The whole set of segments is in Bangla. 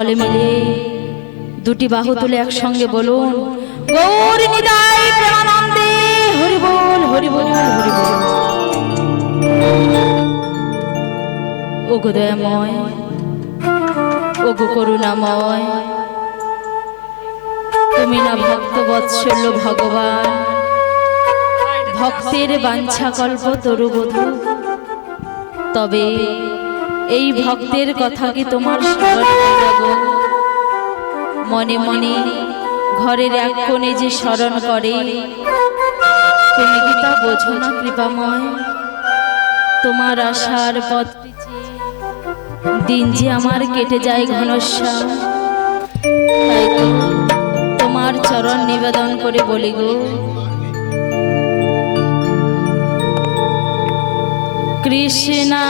সকলে মিলে দুটি বাহু তুলে একসঙ্গে বলুন, গৌর নিতাই প্রেমানন্দে হরি বল হরি বল হরি বল। ওগো দয়াময়, ওগো করুণাময়, তুমি না ভক্ত বৎসল্য ভগবান, ভক্তের বাঞ্ছা কল্প তরুবধূ। তবে এই ভক্তের কথা কি তোমার স্মরণ হয় না গো? মনে মনে ঘরের এক কোণে যে স্মরণ করে, তুমি কি তা বোঝো না কৃপাময়? তোমার আশার পথ দিন যে আমার কেটে যায় ঘনশ্যাম, তাই তো তোমার চরণ নিবেদন করে বলি গো, কৃষ্ণা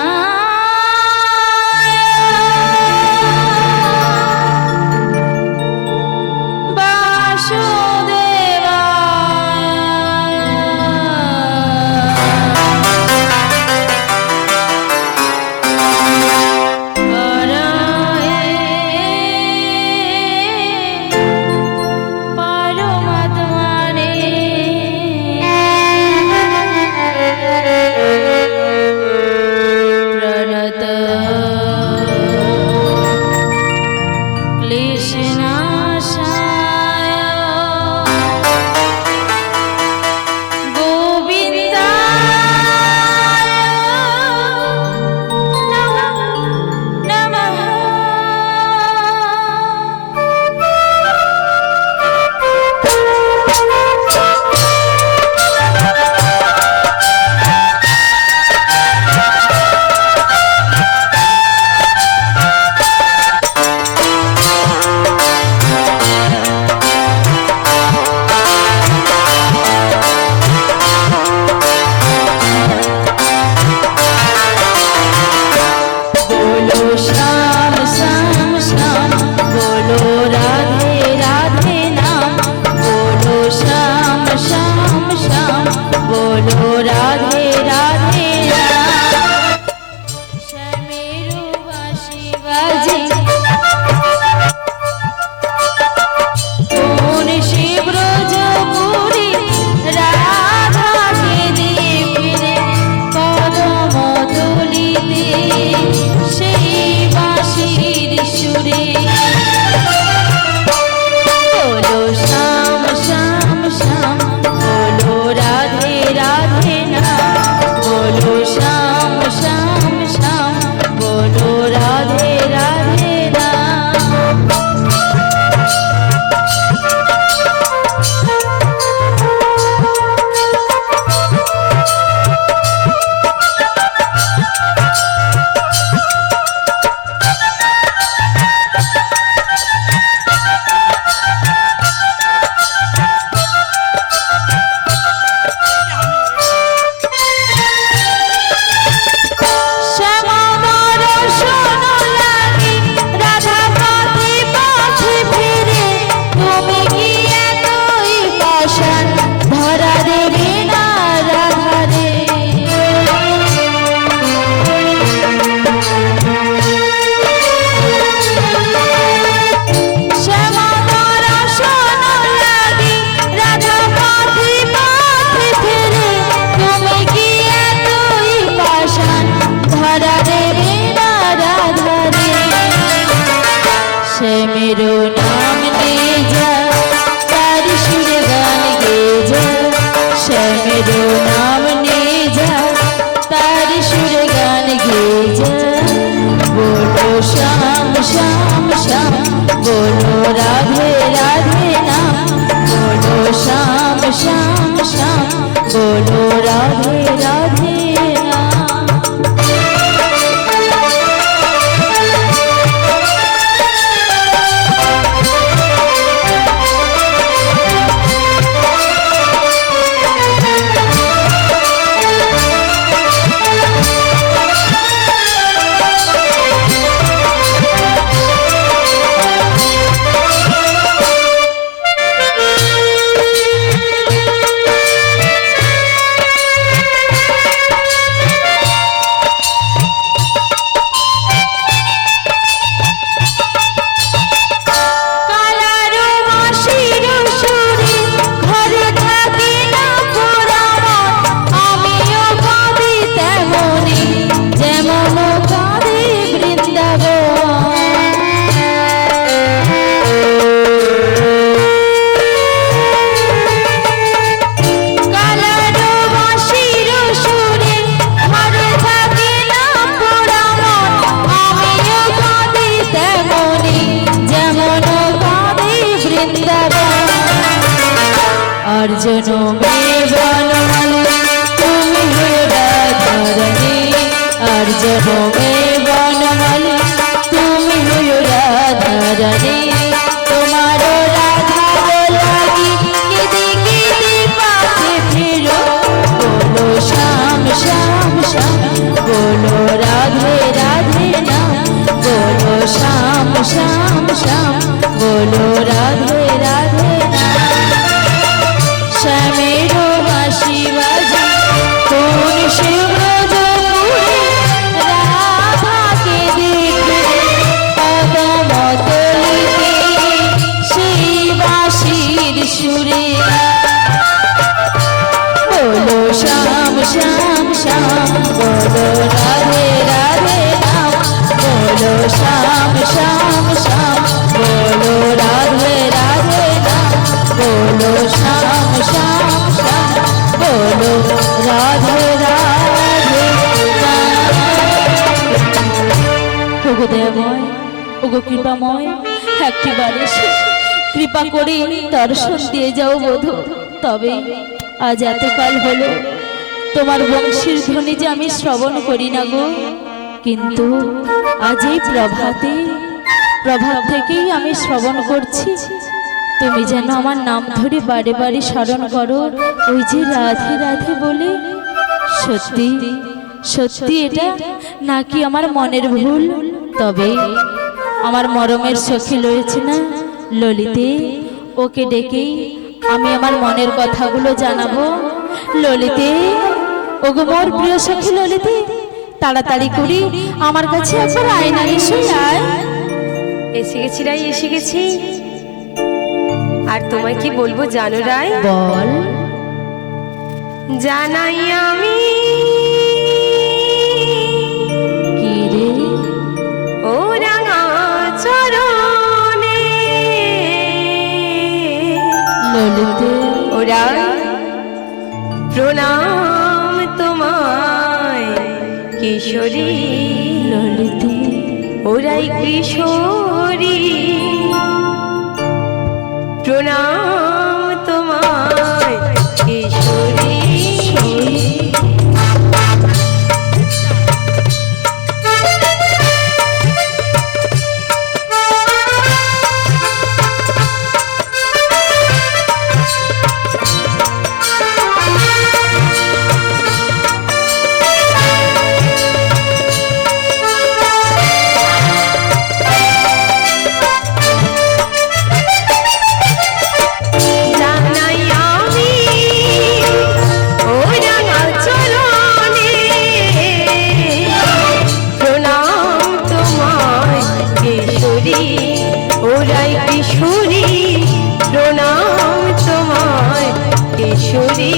আর জনমে বনমালী তুমি হয়ে রাধারানী, আর জনমে বনমালী তুমি হয়ে রাধারানী। তোমার রাধা লাগি কেঁদে কেঁদে পাশে ফেরো, বলো শ্যাম শ্যাম শ্যাম, বলো রাধে রাধে নাম, বলো শ্যাম শ্যাম শ্যাম, বলো রাধে রাধে নাম। শ্যামের বাঁশি বাজে কোন শিবজপুরে, রাধাকে দেখে পদমতলিতে সেই বাঁশির সুরে, বলো শ্যাম শ্যাম শ্যাম, বলো রাধে রাধে নাম, বলো শ্যাম শ্যাম শ্যাম, বলো রাধে রাধে নাম, বলো শ্যাম শ্যাম শ্যাম, বলো রাধে রাধে নাম। ওগো দয়াময়, ওগো কৃপাময়, একটিবার এসে কৃপা করে দর্শন দিয়ে যাও বধূ। তবে আজ এতকাল হলো তোমার বংশীর ধ্বনি যে আমি শ্রবণ করি না গো, কিন্তু আজ এই প্রভাত থেকেই আমি শ্রবণ করছি। তুমি যেন আমার নাম ধরে বারে বারে স্মরণ করো, ওই যে রাধে রাধে বলে। সত্যি সত্যি এটা নাকি আমার মনের ভুল? তবে আমার মরমের সখী রয়েছে না ললিতে, ওকে ডেকে আমি আমার মনের কথাগুলো জানাবো। ললিতে, ওগো মোর প্রিয় সখী ললিতে, তাড়াতাড়ি করি আমার কাছে একবার আয়না এসে আয়। এসে গেছি রাই, এসে গেছি। আর তোমায় কি বলবো জানো রাই? বল। জানাই আমি কি রে? ও রাঙা চরণে ললিতে, ওরা প্রণাম তোমায় কিশোরী, ললিতে, ওরাই কিশোরী, প্রণাম তোমায় কিশোরী। ওরাই কিশোরী, প্রণাম তোমায় কিশোরী।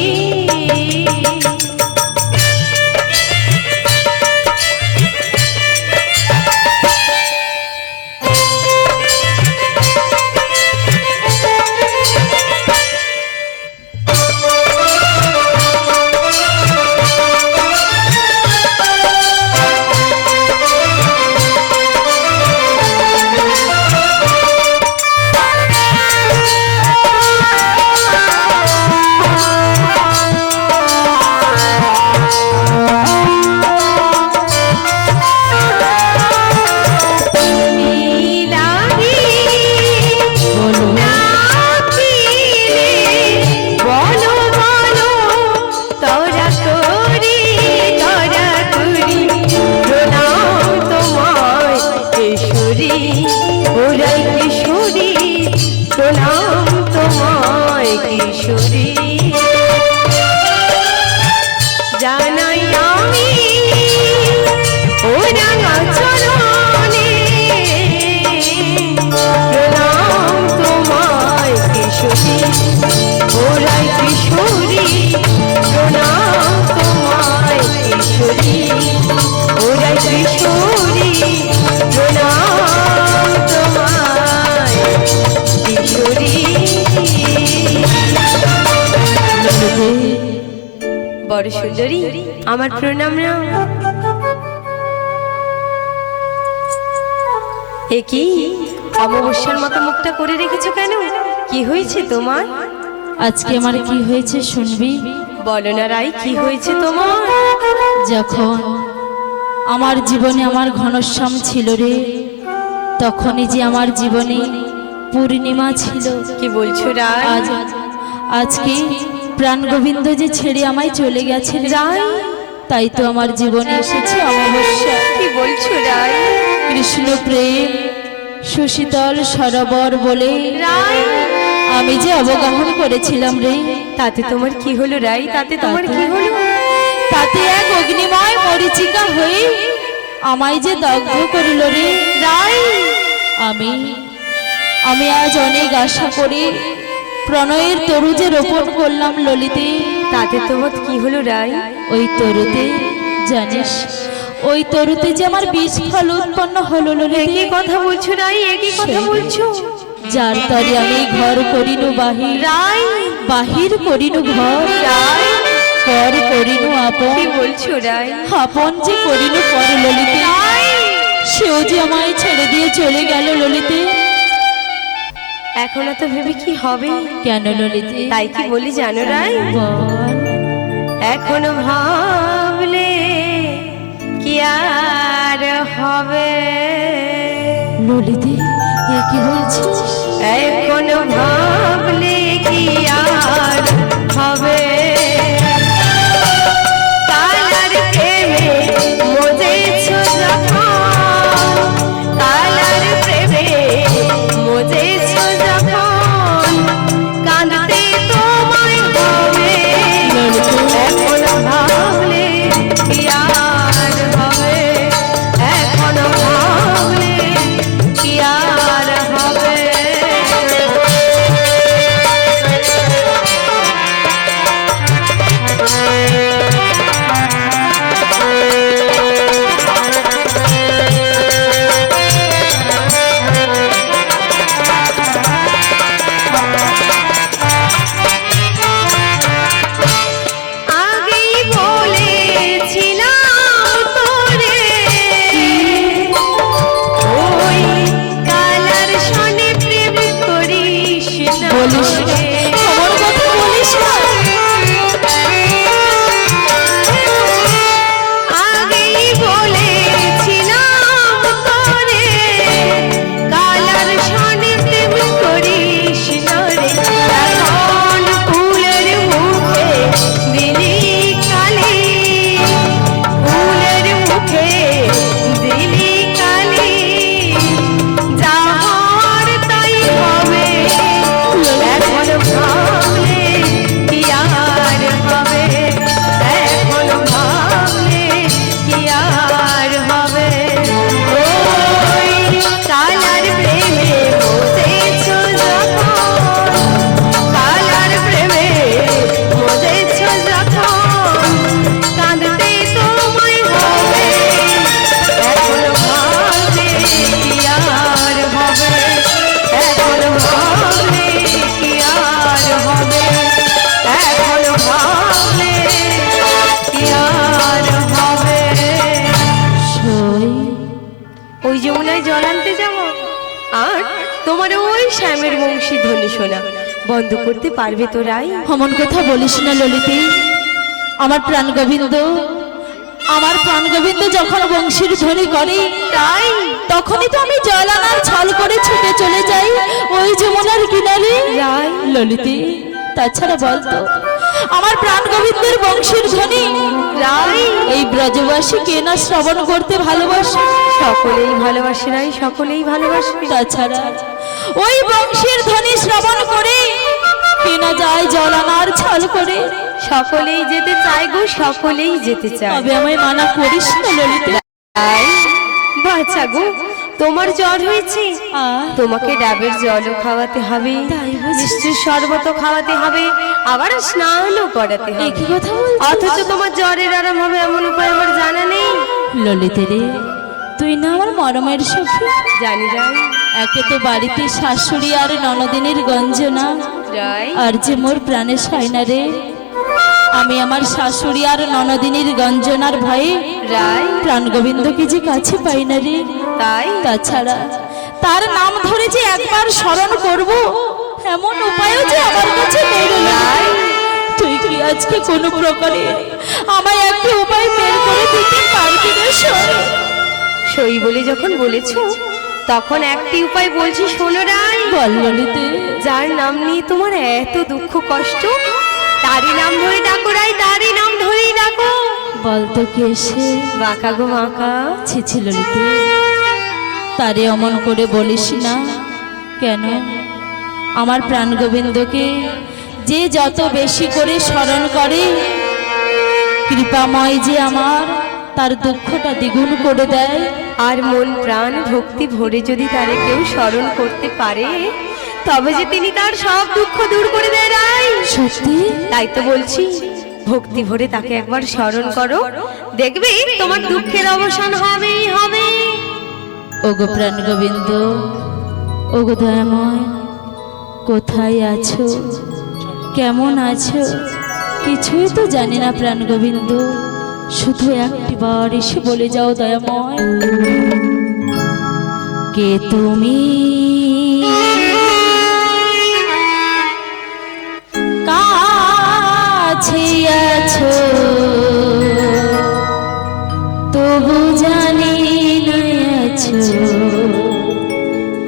বড় সুন্দরী, আমার প্রণাম নাও। এ কি অমাবস্যার মতো মুখটা করে রেখেছো কেন? কি হয়েছে তোমার? আজকে আমার কি হয়েছে শুনবি? বলো না রাই, কি হয়েছে তোমার? যখন আমার জীবনে আমার ঘনশ্যাম ছিল রে, তখনই যে আমার জীবনে পূর্ণিমা ছিল। কি বলছো রাই? আজকে প্রাণ গোবিন্দ যে ছেড়ে আমায় চলে গেছে রাই, তাই তো আমার জীবনে এসেছে অমাবস্যা। কি বলছো রাই? কৃষ্ণ প্রেম সুশীতল সরোবর বলে রাই, আমি যে অবগাহন করেছিলাম রে, তাতে তোমার কি হলো রাই? তাতে তোমার কি হলো? তাতে এক অগ্নিময় মরীচিকা হয়ে আমায় যে দগ্ধ করিল রে রাই, আমি আজ অনেক আশা করে প্রণয়ের তরু যে রোপণ করলাম ললিতে, তাতে তোমার কি হলো রাই? ওই তরুতে জানিস, ওই তরুতে যে আমার বীজ ফল উৎপন্ন হলো ললিতে। কি কথা বলছো রাই? একই কথা বলছো? যার তরে আমি ঘর করিনু বাহির, রাই, বাহির করিনু ঘর, রাই, পর করিনু আপন, কি বলছো রাই? আপন যে করিনু পর ললিতে, রাই, সেও যে আমায় ছেড়ে দিয়ে চলে গেল ললিতে। এখন তো ভেবে কি হবে? কেন ললিতে? তাই কি বলি জানো রাই? বল। এখনো ভাবলে কি আর হবে? ললিতে এ কি বলছিস? এখনো ভাবলে কি আর হবে? কালার প্রেমে মজেছ যখন, কালার প্রেমে মজেছ যখন, কাঁদতে তোমায় হবে। এখনো ভাবলে কি আর হবে? এখনো ভাবলে কি আর হবে? আগেই বলেছিলাম তোরে, ওই কালার সনে প্রেম করিস না। বলিস না, এমন কথা বলিস না। আগেই বলেছিলাম তোরে, কালার সনে প্রেম করিস না রে। এখন ফুলের মুখে দিলি কালি, ফুলের মুখে দিলি কালি, যা হওয়ার তাই হবে। এখন ভাবলে কি আর হবে? এখন ভাবলে কি আর হবে? ওই কালার প্রেমে মজেছ যখন, কালার প্রেমে মজেছ যখন, কাঁদতে তোমায় হবে। এখন ভাবলে কি আর হবে? এখন ভাবলে কি আর হবে? এখন ভাবলে কি আর হবে? সই ওই যমুনায় জল আনতে যাব, আর তোমার ওই শ্যামের বংশী ধ্বনি শোনা বন্ধ করতে পারবে তো রাই? অমন কথা বলিস না ললিতে। আমার প্রাণ গোবিন্দ, আমার প্রাণ গোবিন্দ যখন বংশীর ধ্বনি করে, তাই তখনই তো আমি জল আনার ছল করে ছুটে চলে যাই ওই যমুনার কিনারে। রাই, ললিতে, তাছাড়া বলতো আমার প্রাণ গোবিন্দের বংশীর ধ্বনি রাই, এই ব্রজবাসী কে না শ্রবণ করতে ভালোবাসে? সকলেই ভালোবাসে রাই, সকলেই ভালোবাসে। তাছাড়া ওই বংশীর ধ্বনি শ্রবণ করে কে না যায় জল আনার ছল করে? সকলেই যেতে চায় গো, সকলেই যেতে চায়। তবে আমায় মানা করিস না ললিতে। রাই, বাচ্চা গো, তোমার জ্বর হয়েছে, তোমাকে ডাবের জলও খাওয়াতে হবে, তাই বুঝি? মিষ্টির শরবত খাওয়াতে হবে, আবার স্নানও করাতে হবে। একই কথা বলছিস? অথচ তোমার জ্বরের আরাম হবে এমন উপায় আমার জানা নেই। ললিতে রে, তুই না আমার মরমের সখী। জানি রাই, একে তো বাড়িতে শাশুড়ি আর ননদিনের গঞ্জনা, রাই, আর যে মোর প্রাণে সায়না রে, আমি আমার শাশুড়ি আর ননদিনীর গঞ্জনার ভয়ে রাই, প্রাণ গোবিন্দকে যে কাছে পাই না রে। তাই তাছাড়া তার নাম ধরে যে একবার স্মরণ করব, এমন উপায়ও যে আমার কাছে নেই রে ললিতে। তুই কি আজকে কোনো প্রকারে আমায় একটি উপায় বের করে দিতে পারবি রে সই? সই বলে যখন বলেছো তখন একটি উপায় বলছি, শোনো রাই। বল ললিতে। যার নাম নিয়ে তোমার এত দুঃখ কষ্ট, তারই নাম ধরে ডাকো রাই, তারই নাম ধরেই ডাকো। বল তো কে সে? বাঁকা গো বাঁকা। ছি ললিতে, তারে অমন করে বলিস না। কেন? আমার প্রাণ গোবিন্দকে যে যত বেশি করে স্মরণ করে, কৃপাময় যে আমার তার দুঃখটা দ্বিগুণ করে দেয়। আর মন প্রাণ ভক্তি ভরে যদি তারে কেউ স্মরণ করতে পারে, তবে যে তিনি তার সব দুঃখ দূর করে দেয় রাই। সত্যি? তাই তো বলছি, ভক্তি ভরে তাকে একবার স্মরণ করো, দেখবে তোমার দুঃখের অবসান হবেই হবে। ওগো প্রাণ গোবিন্দ, ওগো দয়াময়, কোথায় আছো? কেমন আছো? কিছুই তো জানি না প্রাণ গোবিন্দ, শুধু একটিবার এসে বলে যাও দয়াময়, কে তুমি? কাছে আছো তবু জানি না আছো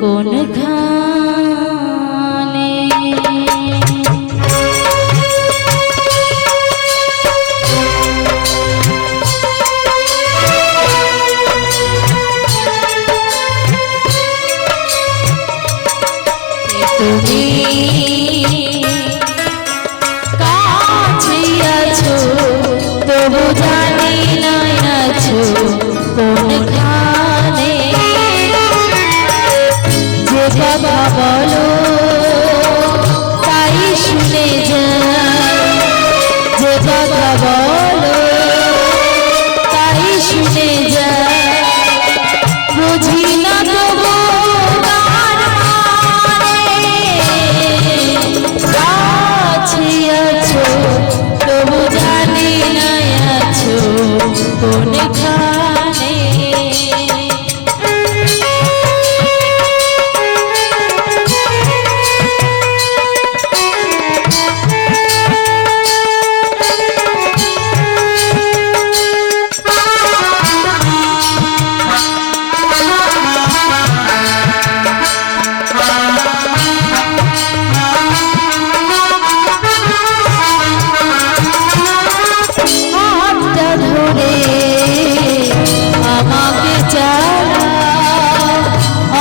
কোনখানে। তুমি কাছে আছো তবু জানি না আছো কোনখানে। যে কথা বলো তাই শুনে যায়, যে কথা বলো তাই শুনে যায়, বুঝি না তবু তার মানে। কাছে আছো তবু জানি না আছো কোনখানে। হাতটা ধরে আমাকে চালাও,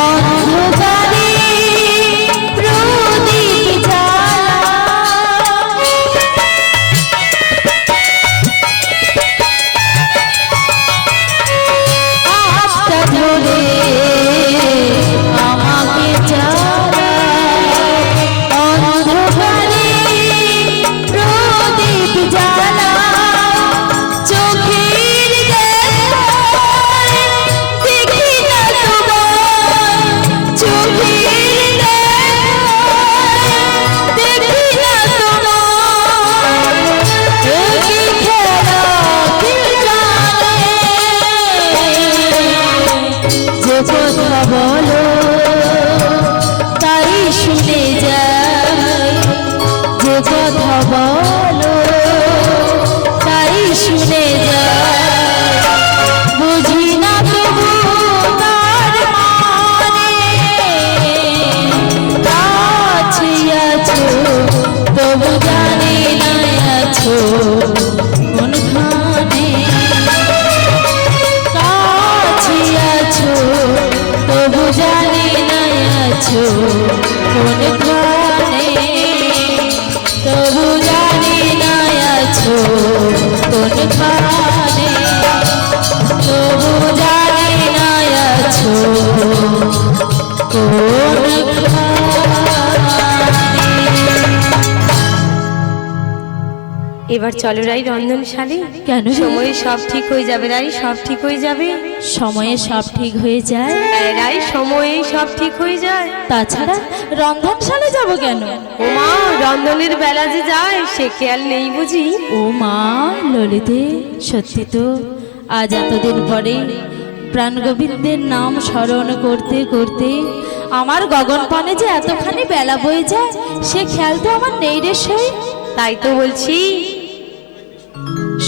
অন্ধকারে প্রদীপ জ্বালাও। হাতটা ধরে আমাকে চালাও, অন্ধকারে প্রদীপ জ্বালাও। চোখের দেখায় দেখি না তোমায়, চোখের দেখায় দেখি না তোমায়। এ কি খেলা কি জানে, যে কথা বলো তাই শুনে যায়, যে কথা বলো তাই শুনে যায়, বুঝি না তবু তার মানে। কাছে আছো তবু জানি না আছো কোনখানে। কাছে আছো তবু জানি না আছো কোনখানে, তবু জানি না আছো কোনখানে, তবু জানি না আছো এবার চলো রাই রন্ধনশালে। কেন? সময়ে সব ঠিক হয়ে যাবে রাই, সব ঠিক হয়ে যাবে। সময়ে সব ঠিক হয়ে যায়? হ্যাঁ রাই, সময়ে সব ঠিক হয়ে যায়। তাছাড়া রন্ধনশালে যাব কেন? ও মা, রন্ধনের বেলা যে যায় সে খেয়াল নেই বুঝি? ও মা ললিতে, সত্যি তো আজ এতদিন পরে প্রাণ গোবিন্দের নাম স্মরণ করতে করতে আমার গগন পানে যে এতখানি বেলা বয়ে যায় সে খেয়াল তো আমার নেই রে সই। তাই তো বলছি।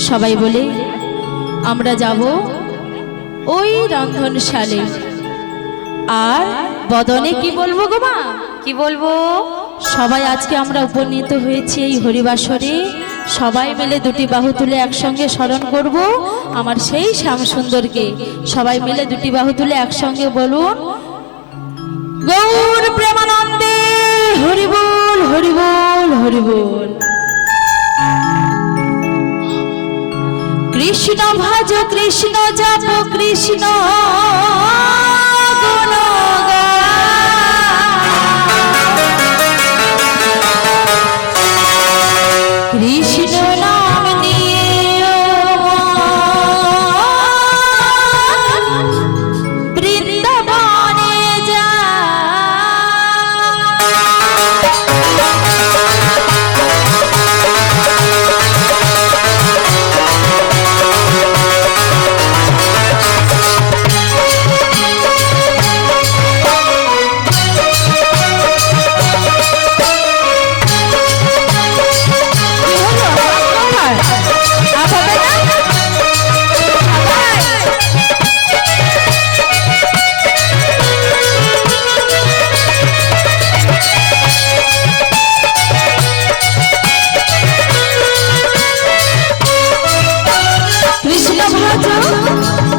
সবাই বলে আমরা যাব ওই রন্ধনশালে। আর বদনে কি বলবো গো মা? কি বলবো? সবাই আজকে আমরা উপনীত হয়েছি এই হরিবাসরে, সবাই মিলে দুটি বাহু তুলে একসঙ্গে স্মরণ করব আমার সেই শ্যাম সুন্দরকে। সবাই মিলে দুটি বাহু তুলে একসঙ্গে বলুন, গৌর প্রেমানন্দে হরি বল হরি বল হরি বল। কৃষ্ণ ভজ কৃষ্ণ জপ কৃষ্ণ কৃষ্ণ নাম নিয়ে বৃন্দাবনে যা।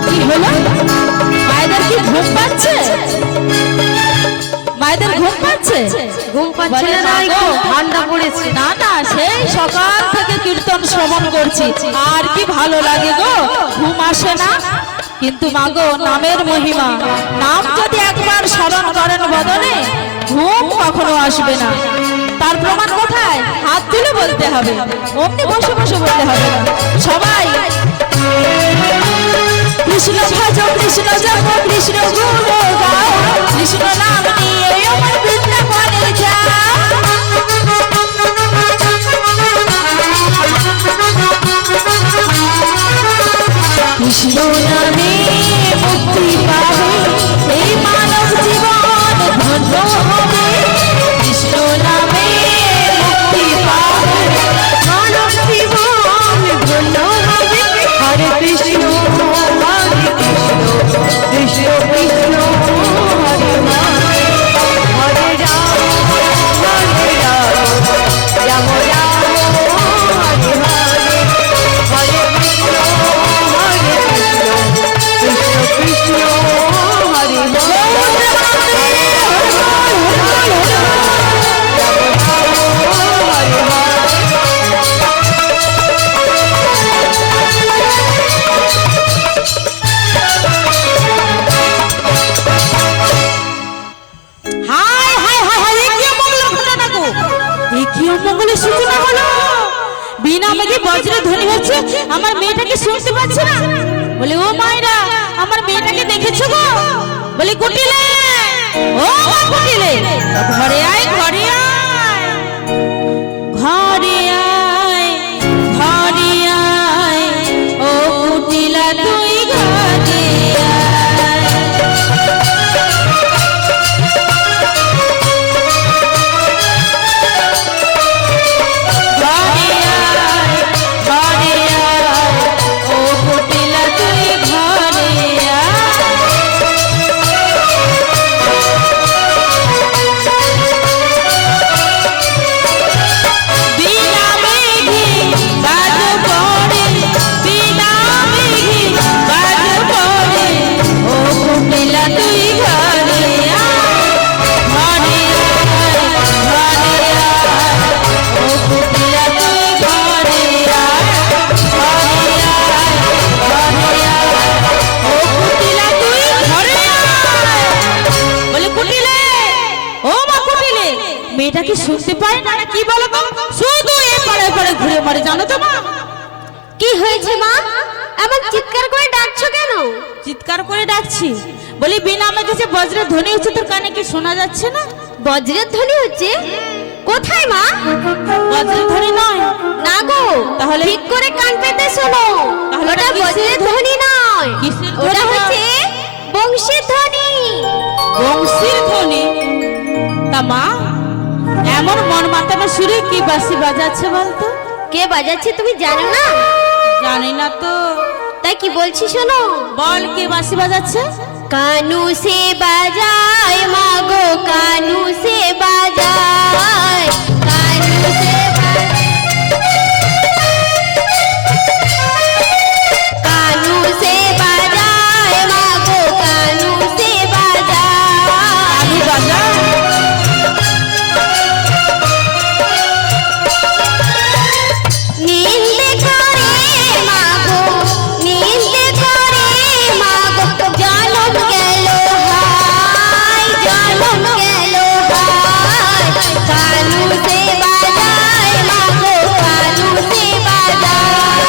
কি হলো? মায়েদের কি ঘুম পাচ্ছে? মায়েদের ঘুম পাচ্ছে? ঘুম পাচ্ছে না, একটু ঠান্ডা পড়েছে। না না, সেই সকাল থেকে কীর্তন শ্রবণ করছি, আর কি ভালো লাগে গো, ঘুম আসে না। কিন্তু মাগো, নামের মহিমা, নাম যদি একবার স্মরণ করেন বদনে, ঘুম কখনো আসবে না। তার প্রমাণ কোথায়? হাত তুলে বলতে হবে, অমনি বসে বসে বলতে হবে না। সবাই কৃষ্ণ ভজ কৃষ্ণ জপ কৃষ্ণ গুণ গাও, কৃষ্ণ নাম নিয়ে আমার বৃন্দাবনে যাও। কৃষ্ণ নামে মুক্তি পাবে, এই মানব জীবন ধন্য হবে। কৃষ্ণ নামে মুক্তি পাবে, মানব জীবন ধন্য হবে। হরে কৃষ্ণ কৃষ্ণ কৃষ্ণ হরে হরে, হরে রাম রাম রাম হরে হরে, হরে কৃষ্ণ কৃষ্ণ কৃষ্ণ হরে সূচনা হলো। বিনা মেঘে বজ্রের ধ্বনি হচ্ছে, আমার মেয়েটাকে শুনতে পাচ্ছে না। বলে, ও মায়েরা, আমার মেয়েটাকে দেখেছো গো? বলে, কুটিলে, ও মা কুটিলে, ঘরে আয়, ঘরে আয়, ঘরে আয়, ঘরে আয়, ও কুটিলা তুই ঘরে আয়। মেয়েটা কি শুনতে পায় না, কি বলো তো? শুধু এপারে পারে ঘুরে মারে, জানো তো মা? কি হয়েছে মা? এমন চিৎকার করে ডাকছো কেন? চিৎকার করে ডাকছি, বলি বিনা মেঘে যে বজ্রের ধ্বনি হচ্ছে, তোর কানে কি শোনা যাচ্ছে না? বজ্রের ধ্বনি হচ্ছে? কোথায় মা? বজ্রের ধ্বনি নয় না গো, তাহলে ঠিক করে কান পেতে শোনো। তাহলে ওটা বজ্রের ধ্বনি নয়, কিসের ওটা ধ্বনি? হচ্ছে বংশীর ধ্বনি। বংশীর ধ্বনি। তা মা, এমন মন মাতানো সুরে কি বাঁশি বাজাচ্ছে বলতো? কে বাজাচ্ছে তুমি জানো না? জানি না তো। তাই কি বলছি শোনো। বল, কে বাঁশি বাজাচ্ছে? কানু সে বাজায় মাগো, কানু সে বাজায়, কানু সে কানু সে বাজায় মাগো, কানু সে বাজায়। আমি বাজা। নিন্দে করে মাগো, নিন্দে করে মাগো, জনম গেল হায়, জনম গেল হায়। কানু সে বাজায় মাগো, কানু সে বাজায়।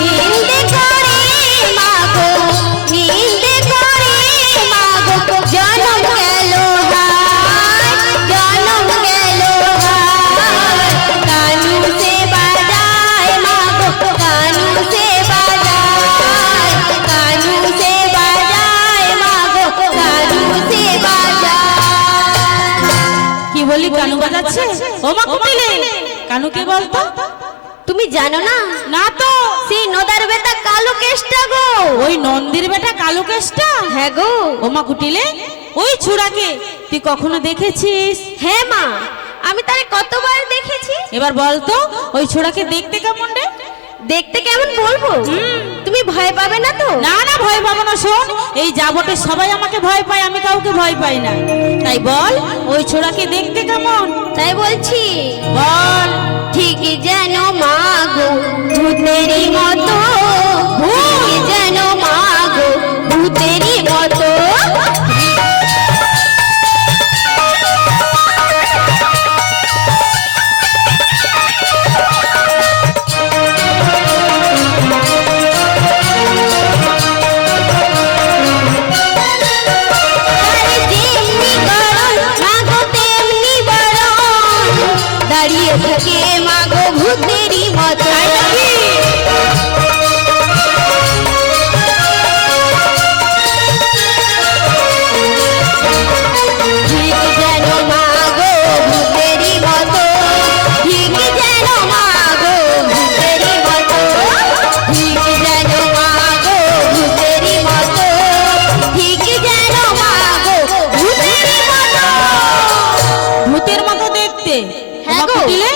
নিন্দে করে মাগো, নিন্দে করে মাগো, জনম গেল হায়, জনম গেল হায়। কানু সে বাজায় মাগো, কানু সে বাজায়, কানু সে বাজায় মাগো, কানু সে বাজায়। কি বলি, কানু বাজাচ্ছে? ও মা কুটিলে, কানু কে বলতো? তুমি জানো না? না তো। সেই নদার বেটা কালো কেষ্টা গো। ওই নন্দির বেটা কালু কেষ্টা? হ্যাঁ গো। ও মা কুটিলে, ওই ছুড়াকে তুই কখনো দেখেছিস? হ্যাঁ মা, আমি তারে কতবার দেখেছি। এবার বলতো, ওই ছোড়াকে দেখতে কেমন রে? দেখতে কেমন বলবো? তুমি ভয় পাবে না তো? না না, ভয় পাবো না। শোন, এই যাবটে সবাই আমাকে ভয় পায়, আমি কাউকে ভয় পাই না। তাই বল, ওই ছোড়াকে দেখতে কেমন? তাই বলছি, বল। ঠিক যেন মাগো ভূতেরই মতো, ঠিক যেন মাগো ভূতেরই মতো। আরে যেমনি গরম মাগো তেমনি গরম, দাঁড়িয়ে থাকে মাগো ভূতেরই মতো। ঠিক যেন মাগো ভূতেরই মতো, ঠিক যেন মাগো ভূতেরই মতো, ঠিক যেন মাগো ভূতেরই মতো, ঠিক যেন মাগো ভূতেরই মতো। ভূতের মতো দেখতে? হ্যাঁ মা গো। কুটিলে,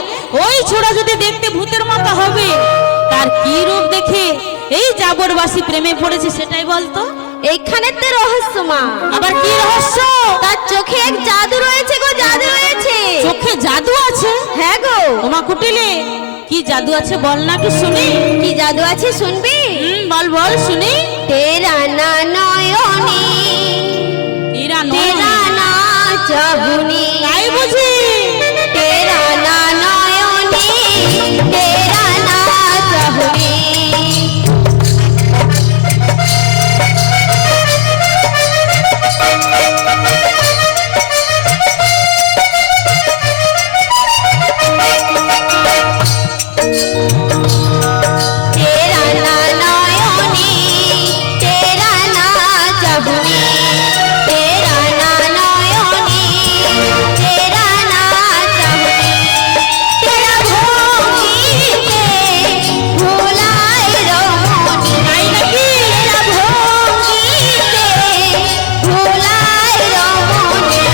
ওই ছোড়া যদি দেখতে ভূতের মতো হবে, তার কি রূপ দেখে এই যাবরবাসী প্রেমে পড়েছে সেটাই বলতো? এইখানে তো রহস্য মা। আবার কি রহস্য? তার চোখে এক জাদু রয়েছে গো, জাদু রয়েছে। চোখে জাদু আছে? হ্যাঁ গো। ওমা কুটিলে, কি জাদু আছে বল না, কি শুনি। কি জাদু আছে শুনবি? বল বল শুনি। তেরা না নয়নে, এরা তেরা না চাহুনি, তাই বুঝি? তেরা না নয়নে, তেরা না চাহুনি। तेरा ना नयने, तेरा ना चाहुनी, तेरा ना नयने, तेरा ना चाहुनी। तेरा भोगीते भुलाए रमणी, তাই নাকি? तेरा भोगीते भुलाए रमणी।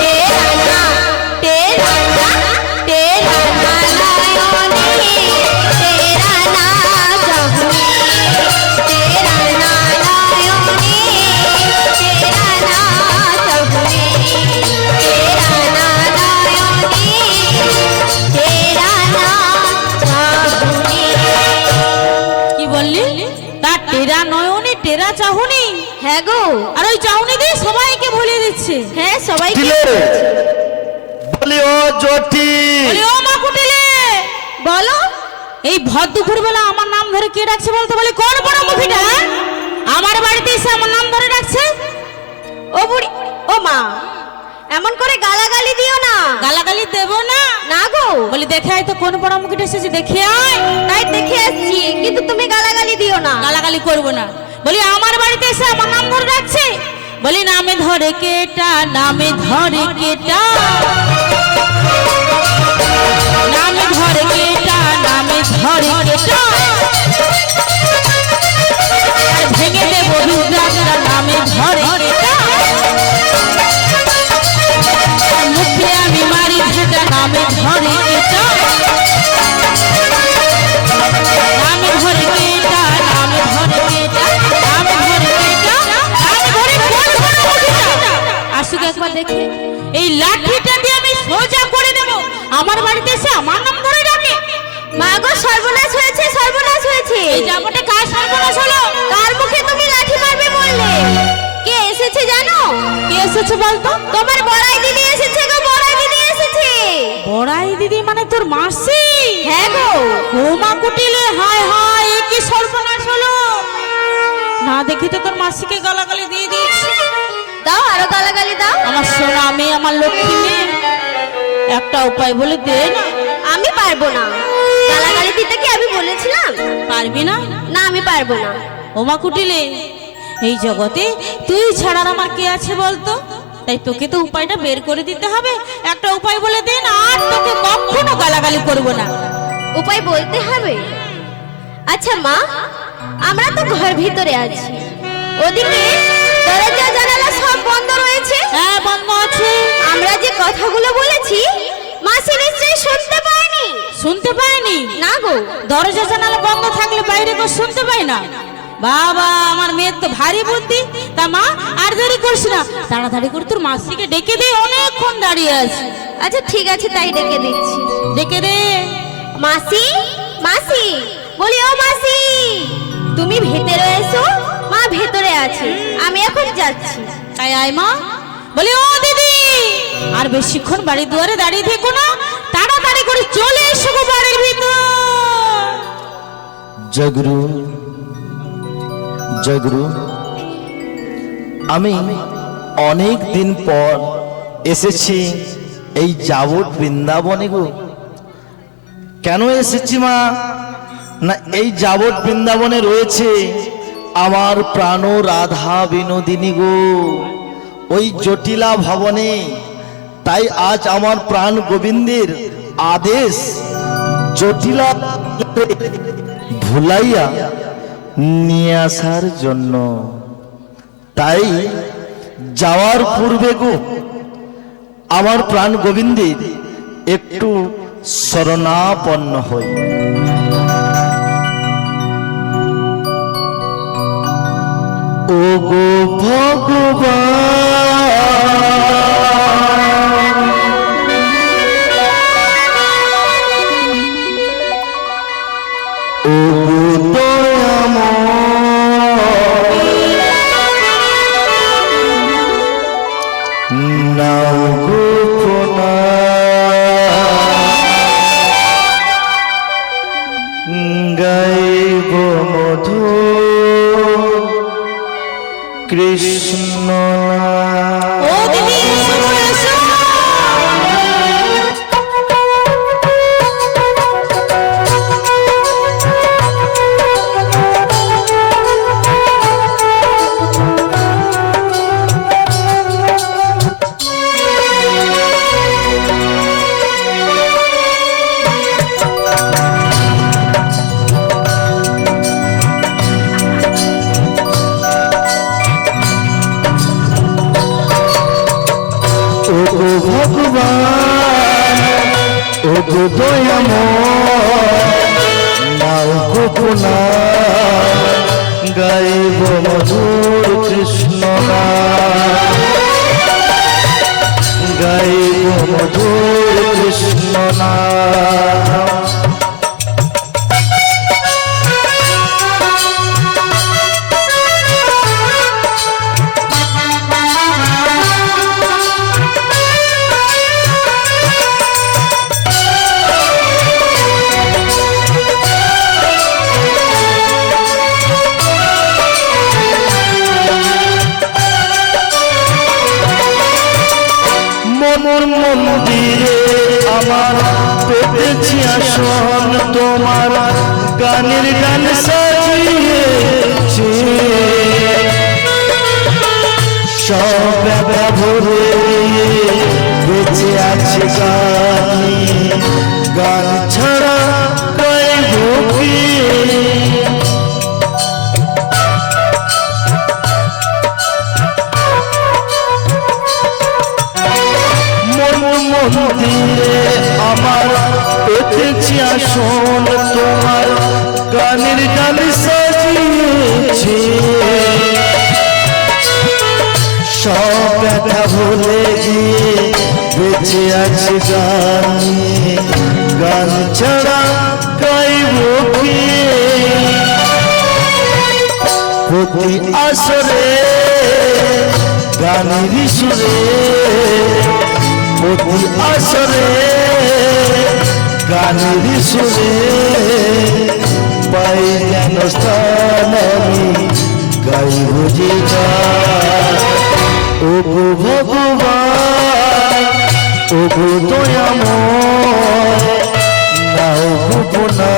तेरा ना, तेरा ना, तेरा ना नयने, तेरा ना चाहुनी, तेरा ना नयने, तेरा ना चाहुनी, तेरा ना नयने, तेरा ना चाहुनी। কি বললি? তার টেরা নয়নে টেরা চাহুনি? হ্যাঁ গো। আর ওই চাহুনি দিয়ে সবাইকে ভুলিয়ে দিচ্ছে। হ্যাঁ সবাই দিলে বলি ও জটি, বলি, ও মা কুটিলে, বলো। এই ভর দুপুর বেলা আমার নাম ধরে কে ডাকছে বলতে? বলে কোন বড় মুভিটা আমার বাড়িতে এসে আমার নাম ধরে ডাকছে? ও বুড়ি, ও মা, এমন করে গালাগালি দিও না। গালাগালি দেবো না? না গো। বলি দেখে আয় তো কোন বড় মুখটা এসেছে, দেখে আয়। তাই দেখে আসছি, কিন্তু তুমি গালাগালি দিও না। গালাগালি করবো না। বলি আমার বাড়িতে এসে আমার নাম ধরে রাখছে। বলি নামে ধরে কেটা, নামে ধরে কেটা, নামে ধরে কেটা, নামে ধরে কেটা, আর ভেঙে দেবো রুদ্রাক্ষরা নামে ধরে কেটা, আর মুখে আমি মারি ঘেটা নামে ধরে কেটা, নামে ধরে কেটা, নামে ধরে কেটা, নামে ধরে কেটা, নামে ধরে কোন। আসুক একবার দেখে এই লাঠিটা দিয়ে আমি সোজা করে দেব। আমার বাড়িতে এসে আমার নাম ধরে ডাকে। মা গো, সর্বনাশ হয়েছে, সর্বনাশ হয়েছে। এই যাবটা কার সর্বনাশ হলো? কার মুখে তুমি লাঠি মারবে বললে? কে এসেছে জানো? কে এসেছে বলতো? তোমার বড়াই দিদি এসেছে গো, বড়াই দিদি এসেছে। বড়াই দিদি মানে তোর মাসি? হ্যাঁ গো। হোমা কুটিলে, হায় হায়, এ কি সর্বনাশ হলো! না দেখি তো তোর মাসিকে গালাগালি দিয়ে দিয়েছি। দাও, আরো গালাগালি দাও। আমার সোনা মেয়ে, আমার লক্ষ্মী মেয়ে, একটা উপায় বলে দে না। আমি পারবো না। গালাগালি দিতে কি আমি বলেছিলাম? পারবি না? না, আমি পারবো না। ওমা কুটিলে, এই জগতে তুই ছাড়া আর আমার কে আছে বলতো? তাই তোকে তো উপায়টা বের করে দিতে হবে। একটা উপায় বলে দে না, আর তোকে কখনো গালাগালি করব না। উপায় বলতে হবে? আচ্ছা মা, আমরা তো ঘর ভিতরে আছি, ওদিকে দরজা জানালা সব বন্ধ রয়েছে। হ্যাঁ, বন্ধ আছে। আমরা যে কথাগুলো বলেছি মাসি নিশ্চয়ই শুনতে পায়নি। শুনতে পায়নি? না গো। দরজা জানালা বন্ধ থাকলে বাইরে কেউ শুনতে পায় না? বাবা, আমার মেয়ের তো ভারী বুদ্ধি। তা মা, আর দেরি করিস না, তাড়াতাড়ি করে তোর মাসিকে ডেকে দে, অনেকক্ষণ দাঁড়িয়ে আছে। আচ্ছা ঠিক আছে, তাই ডেকে দিচ্ছি। ডেকে দে। মাসি, মাসি, বলি ও মাসি, তুমি ভেতরে এসো। মা ভেতরে আছে, আমি এখন যাচ্ছি। তাই আয় মা। বলি ও দিদি, আর বেশিক্ষণ বাড়ির দুয়ারে দাঁড়িয়ে থেকো না, তাড়াতাড়ি করে চলে এসো গো বাড়ির ভিতর। জয়গুরু, জয়গুরু, আমি অনেক দিন পর এসেছি এই যাবত বৃন্দাবনে গো। কেন এসেছি মা? না, এই যাবত বৃন্দাবনে রয়েছে আমার প্রাণ রাধা বিনোদিনী গো, ওই জটিলা ভবনে। তাই আজ আমার প্রাণ গোবিন্দের আদেশ জটিলা ভুলাইয়া নিয়ে আসার জন্য। তাই যাওয়ার পূর্বে গো আমার প্রাণ গোবিন্দের একটু শরণাপন্ন হই। ও গো ভগবান, ও গো দয়াময়, নাও গো প্রণাম, গাইব মধুর কৃষ্ণ নাম। ও দিদি, এসো গো, এসো। ও গো ভগবান, ও গো দয়াময়, নাও গো প্রণাম, গাইব মধুর কৃষ্ণ নাম, গাইব মধুর কৃষ্ণ নাম। আমার পেতেছি আসন তোমার গানের গান সাজিয়েছে সব ব্যথা ভরে বেঁচে আছে গান গান ছাড়া গাইব কি মন্দিরে আমার পেতেছি আসন তোমার গানের গান সাজিয়েছে সব ব্যথা ভুলে গিয়ে বেঁচে আছে গান গান ছাড়া গাইব কি প্রতি আসরে গানের সুরে প্রতি আসরে গানের সুরে পাই যেন স্থান আমি গাইব যে গান ও গো ভগবান ও গো দয়াময় নাও গোপনা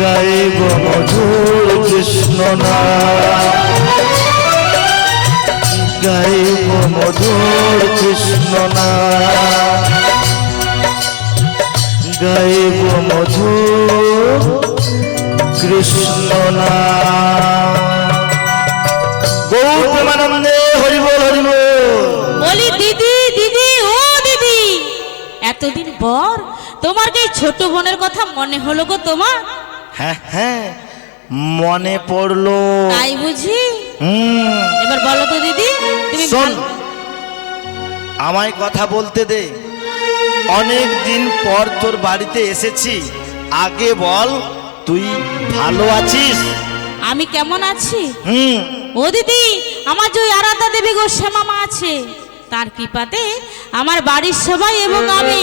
গাইব মধুর কৃষ্ণ নাম গাইব মধুর কৃষ্ণ নাম গাইব মধুর কৃষ্ণ নাম গৌর প্রেমানন্দে হরি বল হরি বল। বলি দিদি দিদি ও দিদি, এতদিন পর তোমার কি এই ছোট বোনের কথা মনে হলো গো তোমার? হ্যাঁ হ্যাঁ মনে পড়লো। তাই বুঝি? এবার বলো তো দিদি, তুমি শোন আমায় কথা বলতে দে। অনেক দিন পর তোর বাড়িতে এসেছি, আগে বল তুই ভালো আছিস? আমি কেমন আছি? ও দিদি, আমার যে ওই আরাধা দেবী গো শ্যামা আছে, তার কৃপাতে আমার বাড়ির সবাই এবং আমি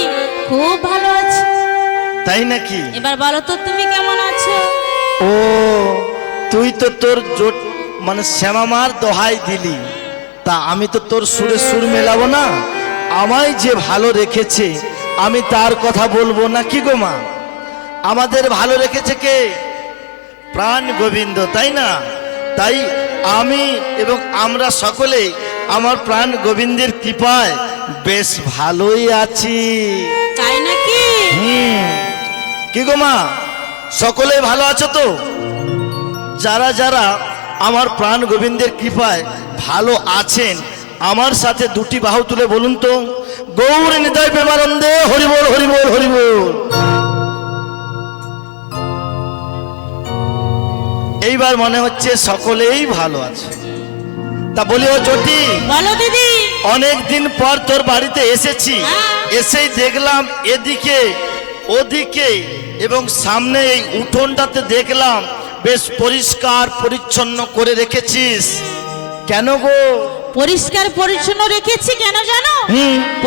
খুব ভালো আছি। তাই নাকি? এবার বলো তো তুমি কেমন আছো? ও তুই তো তোর জোট মানে শ্যামামার দোহাই দিলি, তা আমি তো তোর সুরে সুর মেলাবো না? আমায় যে ভালো রেখেছে আমি তার কথা বলবো না কি গো মা? আমাদের ভালো রেখেছে কে? প্রাণ গোবিন্দ, তাই না? তাই আমি এবং আমরা সকলে আমার প্রাণ গোবিন্দের কৃপায় বেশ ভালোই আছি। তাই নাকি? কি গো মা, সকলেই ভালো আছো তো? যারা যারা আমার প্রাণ গোবিন্দের কৃপায় ভালো আছেন আমার সাথে দুটি বাহু তুলে বলুন তো, গৌর নিতাই প্রেমানন্দে হরি বল হরি বল হরি বল। এইবার মনে হচ্ছে সকলেই ভালো আছে। তা বলি ও চটি, বলো দিদি। অনেক দিন পর তোর বাড়িতে এসেছি, এসেই দেখলাম এদিকে ওদিকে এবং সামনে এই উঠোনটাতে দেখলাম বেশ পরিষ্কার পরিচ্ছন্ন করে রেখেছিস। কেন গো? পরিষ্কার পরিচ্ছন্ন রেখেছি কেন জানো?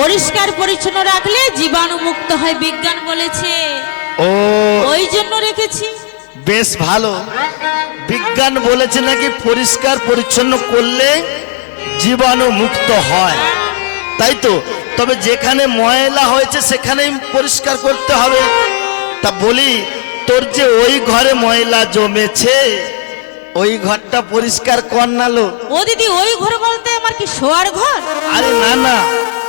পরিষ্কার পরিচ্ছন্ন রাখলে জীবাণু মুক্ত হয়, বিজ্ঞান বলেছে। ও ওই জন্য রেখেছি। বেশ ভালো, বিজ্ঞান বলেছে নাকি পরিষ্কার পরিচ্ছন্ন করলে জীবাণু মুক্ত হয়, তাই তো? তবে যেখানে ময়লা হয়েছে সেখানেই পরিষ্কার করতে হবে। তা বলি তোর যে ওই ঘরে ময়লা জমেছে ওই ঘরটা পরিষ্কার কর না লো। ও দিদি, ওই ঘর বলতে আমার কি শোয়ার ঘর? আরে না না,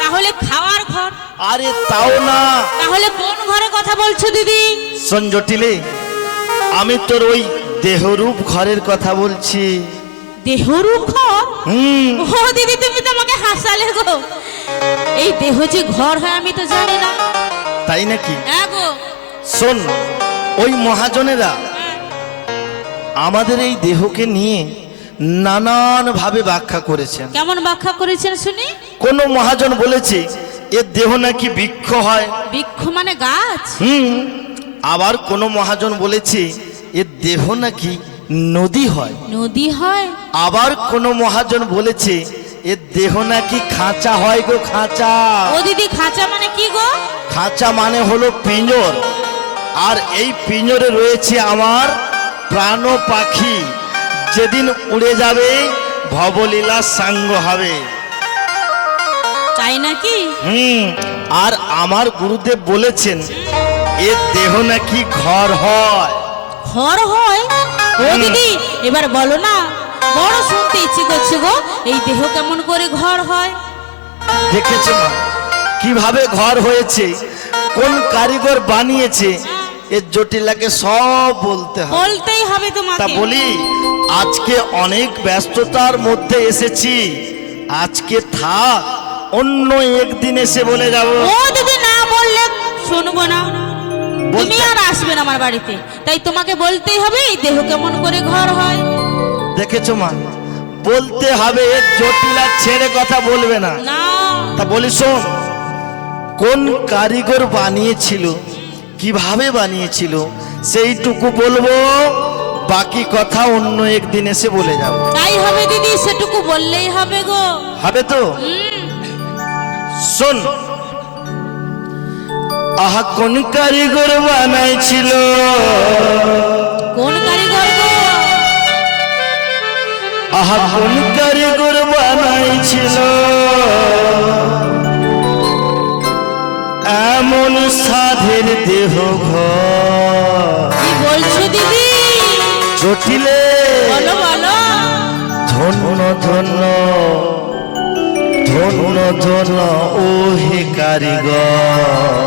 তাহলে খাওয়ার ঘর? আরে তাও না। তাহলে কোন ঘরে কথা বলছো দিদি? শোন জটিলে, আমি তোর ওই দেহরূপ ঘরের কথা বলছি। দেহরূপ ঘর? ও দিদি, তুমি তো আমাকে হাসালে গো। এই দেহ যে ঘর হয় আমি তো জানি না। তাই নাকি? হ্যাঁ গো। শোন, ওই মহাজনেরা আমাদের এই দেহকে নিয়ে নানান ভাবে ব্যাখ্যা করেছেন। কেমন ব্যাখ্যা করেছেন শুনি? কোন মহাজন বলেছে এর দেহ নাকি বৃক্ষ হয়। বৃক্ষ মানে গাছ? আবার কোন মহাজন বলেছে এর দেহ নাকি নদী হয়। নদী হয়? আবার কোন মহাজন বলেছে এর দেহ নাকি খাঁচা হয় গো, খাঁচা। ও দিদি, খাঁচা মানে কি গো? খাঁচা মানে হলো পিঞ্জর, আর এই পিঞ্জরে রয়েছে আমার প্রাণ পাখি। যেদিন উড়ে যাবে ভবলীলা সাঙ্গ হবে। তাই নাকি? আর আমার গুরুদেব বলেছেন এ দেহ নাকি ঘর হয়। ঘর হয়? ও দিদি এবার বলো না, বড় শুনতে ইচ্ছে করছে গো, এই দেহ কেমন করে ঘর হয়? দেখেছো মা কিভাবে ঘর হয়েছে, কোন কারিগর বানিয়েছে, এর জটিলাকে সব বলতে হবে। বলতেই হবে তা তোমাকে। বলি আজকে অনেক ব্যস্ততার মধ্যে এসেছি, আজকে থাক, অন্য একদিন এসে বলে যাব। ও দিদি না বললে শুনবো না, তুমি বলতে- আর আসবে না আমার বাড়িতে, তাই তোমাকে বলতেই হবে এই দেহ কেমন করে ঘর হয়। দেখেছো মা বলতে হবে, এর জটিলা ছেড়ে কথা বলবে না। না তা বলি শোন, কোন কারিগর বানিয়েছিল, কিভাবে বানিয়েছিল সেইটুকু বলবো, বাকি কথা অন্য একদিন এসে বলে যাব। তাই হবে দিদি, সেটুকু বললেই হবে গো। হবে তো? শোন, আহা কোন কারিগর বানাইছিল, কোন কারিগর গো? আহা কোন কারিগর বানাইছিল এমন সাধের দেহ ঘর, কি বলছো দিদি? জটিলে বলো বলো। ধন্য ধন্য ধন্য ধন্য ও হে কারিগর,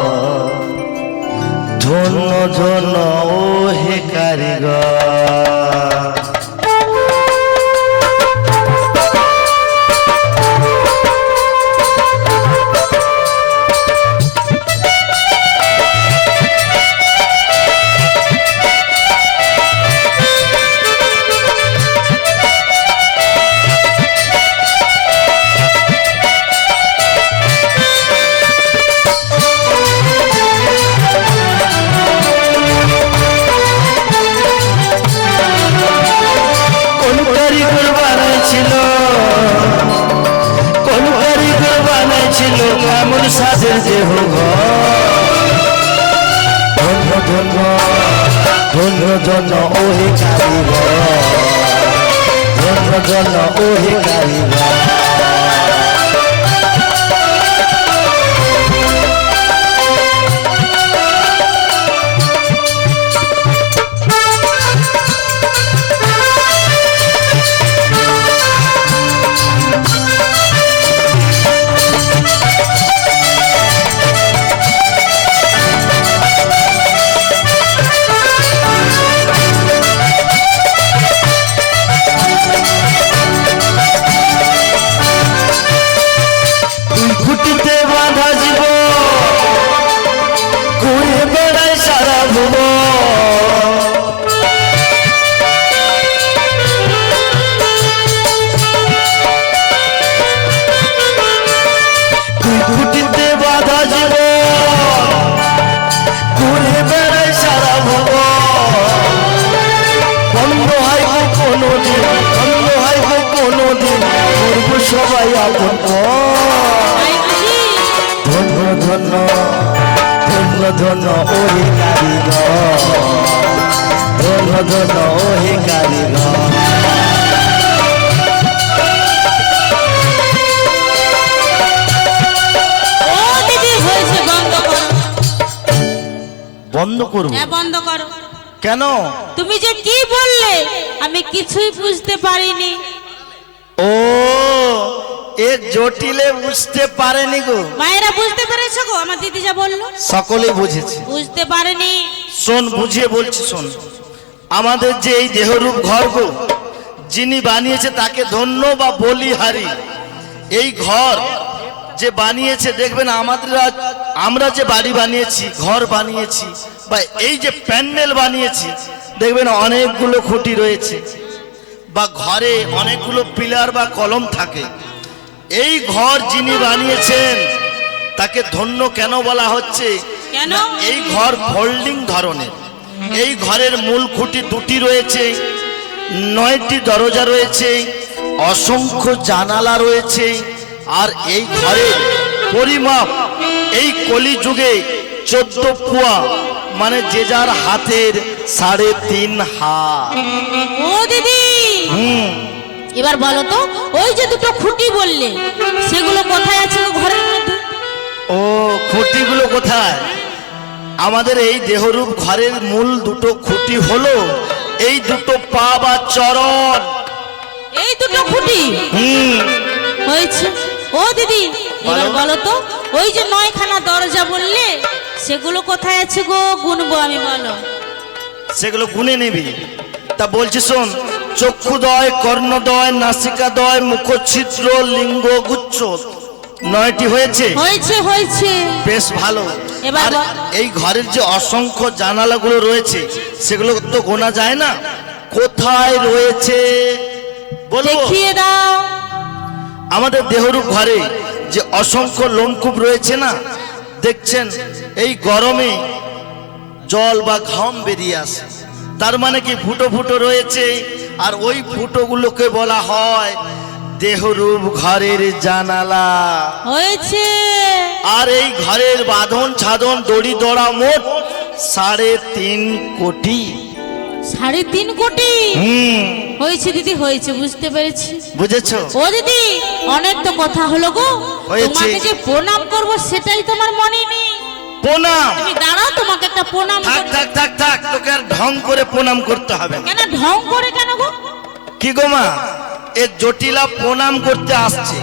ধন্য ধন্য ও হে কারিগর। কোন কারিগর বানাইছিল, কোন কারিগর বানাইছিল এমন সাজের দেহ ঘর, ধন্য ধন্য ধন্য ধন্য ও হে কারিগর, ধন্য ধন্য ও হে কারিগর। খুঁটিতে বাঁধা জীব ঘুরে বেড়ায় সারা ভুব, খুঁটিতে বাঁধা জীব ঘুরে বেড়ায় সারা ভুব, বন্ধ হয় কোনো দিন, বন্ধ হয় কোনো দিন, করব সবাই আপন তাই বুঝি? ধন্য ধন্য ধন্য ধন্য ও হে কারিগর, ধন্য ধন্য ও হে কারিগর। ও দিদি হয়েছে, বন্ধ করো। বন্ধ করব হ্যাঁ বন্ধ করো। কেন? তুমি যে কি বললে আমি কিছুই বুঝতে পারিনি। ও এ জটিলে বুঝতে পারেনি গো, মায়েরা বুঝতে পেরেছো গো আমার দিদি যা বললো? সকলে বুঝেছে। বুঝতে পারেনি। শোন বুঝিয়ে বলছি শোন, আমাদের যে এই দেহরূপ ঘর গো, যিনি বানিয়েছে তাকে ধন্য বা বলিহারি। এই ঘর যে বানিয়েছে দেখবেন আমাদের আমরা যে বাড়ি বানিয়েছি, ঘর বানিয়েছি, বা এই যে প্যান্ডেল বানিয়েছি, দেখবেন অনেকগুলো খুঁটি রয়েছে, বা ঘরে অনেকগুলো পিলার বা কলম থাকে। এই ঘর যিনি বানিয়েছেন তাকে ধন্য কেন বলা হচ্ছে? কেন? না, এই ঘর ফোল্ডিং ধরনের। এই ঘরের মূল খুঁটি দুটি রয়েছে, 9টি দরজা রয়েছে, অসংখ্য জানালা রয়েছে, আর এই ঘরের পরিমাপ এই কলিযুগে 14 পুয়া, মানে যে যার হাতের 3.5 হাত। ও দিদি এবার বলো তো, ওই যে দুটো খুঁটি বললে সেগুলো কোথায় আছে গো ঘরের মধ্যে? ও খুঁটিগুলো কোথায়? আমাদের এই দেহরূপ ঘরের মূল দুটো খুঁটি হলো এই দুটো পা বা চরণ। এই দুটো খুঁটি হয়েছে। ও দিদি এবার বলো। বলো তো, ওই যে 9খানা দরজা বললে সেগুলো কোথায় আছে গো? গুনবো আমি, বলো। সেগুলো গুনে নিবি। তা বলছি শোন, চক্ষুদয়, কর্ণদয়, নাসিকাদয়, মুখছিদ্র, লিঙ্গ গুচ্ছ 9টি হয়েছে। হয়েছে হয়েছে। বেশ ভালো। এবার আর বল। এই ঘরের যে অসংখ্য জানালাগুলো রয়েছে সেগুলো তো গোনা যায় না। কোথায় রয়েছে বলবো? দেখিয়ে দাও। আমাদের দেহরূপ ঘরে যে অসংখ্য লোমকূপ রয়েছে না, দেখছেন এই গরমে জল বা ঘাম বেরিয়ে আসে, তার মানে কি ফুটো ফুটো রয়েছে। আর ওই ফুটোগুলোকে বলা হয় দেহরূপ ঘরের জানালা। হয়েছে। আর এই ঘরের বাঁধন ছাদন দড়ি দড়া মোট 3.5 কোটি। 3.5 কোটি হয়েছে দিদি, হয়েছে, বুঝতে পেরেছি। বুঝেছো? ও দিদি অনেক তো কথা হলো গো, হয়েছে। তোমাকে যে প্রণাম করব সেটাই তোমার মনে নেই। প্রণাম? তুমি দাঁড়াও, তোমাকে একটা প্রণাম থাক করব। থাক থাক থাক, তোকে আর ঢং করে প্রণাম করতে হবে না। কেন ঢং করে কেন গো? কি গো মা, এ জটিলা প্রণাম করতে আসছে।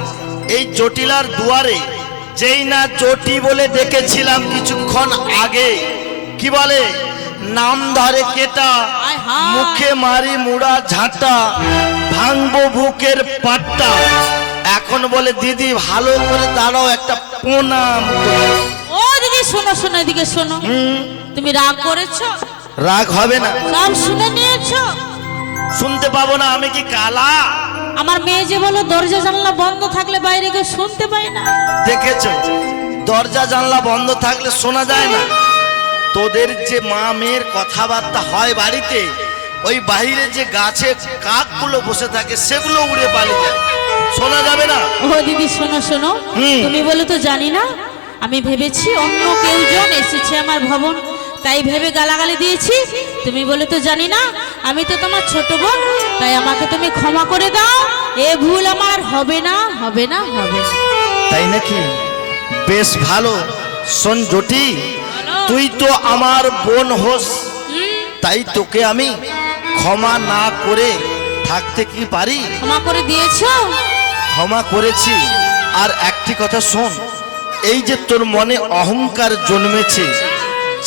এই জটিলার দুয়ারে যেই না জটি বলে ডেকেছিলাম কিছুক্ষণ আগে, কি বলে নাম ধরে কেটা, আয় হায়। মুখে মারি মুড়া ঝাঁটা, ভাঙবো বুকের পাট্টা। এখন বলে দিদি ভালো করে দাঁড়াও, একটা প্রণাম করি। ও দিদি শোনো শোনো, এদিকে শোনো। তুমি রাগ করেছো? রাগ হবে না, সব শুনে নিয়েছো? শুনতে পাবো না? আমি কি কালা? আমার মেয়ে যে বলো দরজা জানলা বন্ধ থাকলে বাইরে কেউ শুনতে পায় না। দেখেছো, দরজা জানলা বন্ধ থাকলে শোনা যায় না। তোদের যে মা মেয়ের কথাবার্তা হয় বাড়িতে, ওই বাইরে যে গাছে কাকগুলো বসে থাকে সেগুলো উড়ে পালিয়ে যায়, শোনা যাবে না। ও দিদি শোনো শোনো, তুমি বলে তো জানি না, আমি ভেবেছি অন্য কেউ জন এসেছে আমার ভবন, তাই ভেবে গালাগালি দিয়েছি। তুমি বলে তো জানি না, আমি তো তোমার ছোট বোন, তাই আমাকে তুমি ক্ষমা করে দাও। এ ভুল আমার হবে না, হবে না, হবে না। তাই নাকি? বেশ ভালো। শোন জটি, তুই তো আমার বোন হোস, তাই তোকে আমি ক্ষমা না করে থাকতে কি পারি? ক্ষমা করে দিয়েছো? ক্ষমা করেছি। আর একটি কথা শোন, এই যে তোর মনে অহংকার জন্মেছে,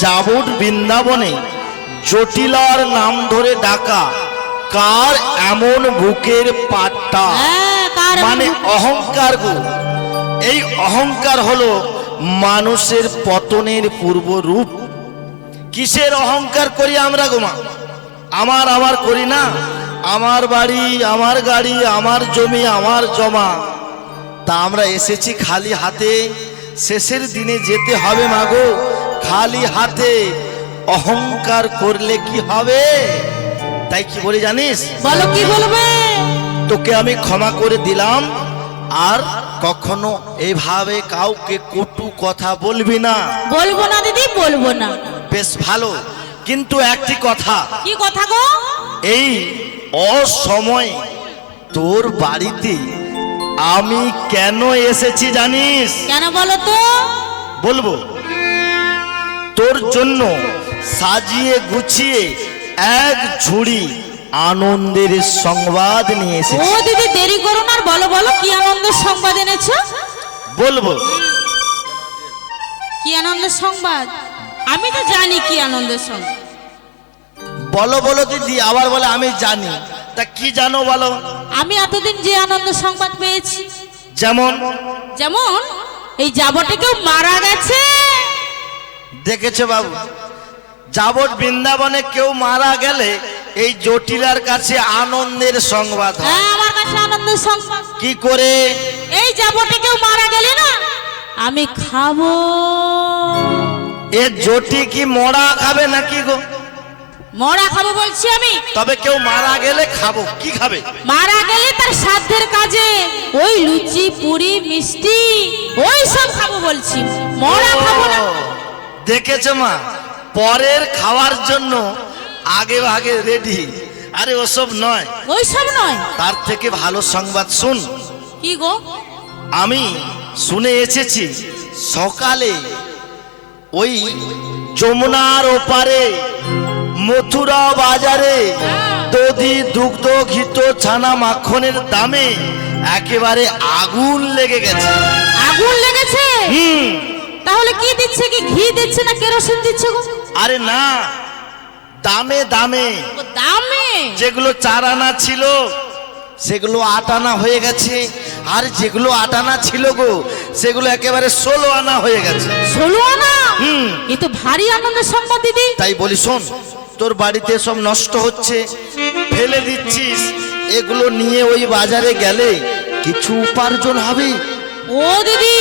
যাবট বৃন্দাবনে জটিলার নাম ধরে ডাকা কার এমন বুকের পাট্টা, হ্যাঁ, কার এমন মানে অহংকার গো। এই অহংকার হলো মানুষের পতনের পূর্ব রূপ। কিসের অহংকার করি আমরা গো মা? আমার আমার করি না? আমার বাড়ি, আমার গাড়ি, আমার জমি, আমার জমা। তা আমরা এসেছি খালি হাতে, শেষের দিনে যেতে হবে মাগো খালি হাতে। অহংকার করলে কি হবে? তাই কি বলি জানিস? বলো, কি বলবে? তোকে আমি ক্ষমা করে দিলাম, আর কখনো এইভাবে কাউকে কটু কথা বলবি না। বলবো না দিদি, বলবো না। বেশ ভালো। কিন্তু একটি কথা, কি কথা গো? এই অসময়ে তোর বাড়িতে আমি কেন এসেছি জানিস? কেন বলো তো? বলবো। তোর জন্য সাজিয়ে গুছিয়ে এক ঝুড়ি আনন্দের সংবাদ নিয়ে ও এসেছি। দিদি দেরি করো না, আর বলো বলো, কি আনন্দের সংবাদ এনেছো? বলবো। কি আনন্দের সংবাদ? আমি তো জানি কি আনন্দের সংবাদ। বলো বলো দিদি, আবার বলে আমি জানি। তা কি জানো বলো? আমি এতদিন যে আনন্দ সংবাদ পেয়েছি, যেমন? যেমন এই যাবটে কেউ মারা গেছে। দেখেছো বাবু, যাবট বৃন্দাবনে কেউ মারা গেলে এই জটিলার কাছে আনন্দের সংবাদ হয়। হ্যাঁ, আমার কাছে আনন্দের সংবাদ। কি করে? এই যাবটে কেউ মারা গেলে না আমি খাবো। এ জটি কি মরা খাবে নাকি গো? মরা খাবো বলছি আমি। তবে কেউ মারা গেলে খাবো, কি খাবে? মারা গেলে তার সাধ্যের কাজে ওই লুচি পুরি মিষ্টি ওই সব খাবো বলছি, মরা খাবো না। দেখেছো মা, পরের খাওয়ার জন্য আগে আগে রেডি। আরে ওসব নয়, ওই সব নয়। তার থেকে ভালো সংবাদ শুন। কি গো? আমি শুনে এসেছি সকালে ওই যমুনার ওপারে মথুরা বাজারে দধি দুগ্ধ ঘিত ছানা মাখনের দামে একেবারে আগুন লেগে গেছে। আগুন লেগেছে? হুম। তাহলে কি দিচ্ছে, কি ঘি দিচ্ছে না কেরোসিন দিচ্ছে গো? আরে না, দামে দামে। ও দামে? যেগুলো 4 আনা ছিল সেগুলো 8 আনা হয়ে গেছে, আর যেগুলো 8 আনা ছিল গো সেগুলো একেবারে 16 আনা হয়ে গেছে। 16 আনা? হুম। এ তো ভারী আনন্দের সংবাদ দিদি। তাই বলি শোন, তোর বাড়িতে সব নষ্ট হচ্ছে, ফেলে দিচ্ছিস, এগুলো নিয়ে ওই বাজারে গেলে কিছু উপার্জন হবে। ও দিদি,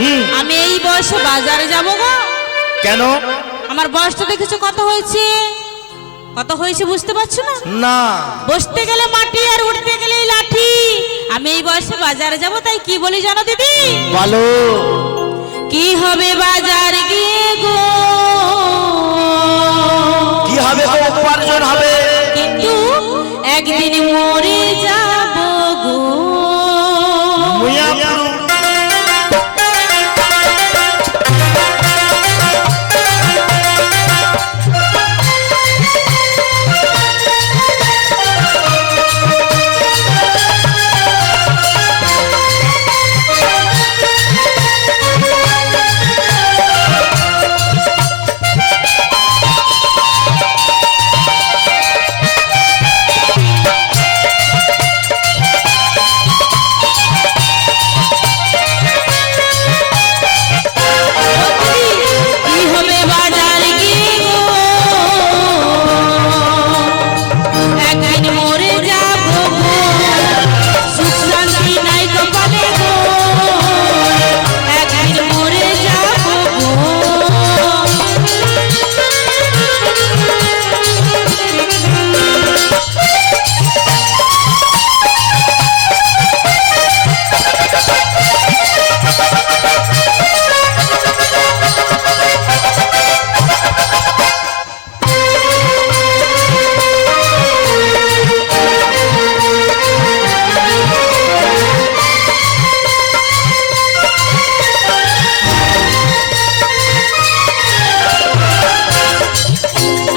হুম। আমি এই বয়সে বাজারে যাব গো? কেন? আমার বয়সটা দেখেছো কত হয়েছে? কত হয়েছে বুঝতে পারছো না? না। বসতে গেলে মাটি আর উঠতে গেলে লাঠি। আমি এই বয়সে বাজারে যাব, তাই কি বলি জানো দিদি? বলো। কি হবে বাজার গিয়ে গো, কি হবে গো? উপার্জন হবে, কিন্তু একদিন মরে যাব গো। মুয়াপুরু। কি হবে বাজার গিয়ে গো, একদিন মরে যাব গো। সুখ শান্তি নাই কপালে গো, একদিন মরে যাব গো।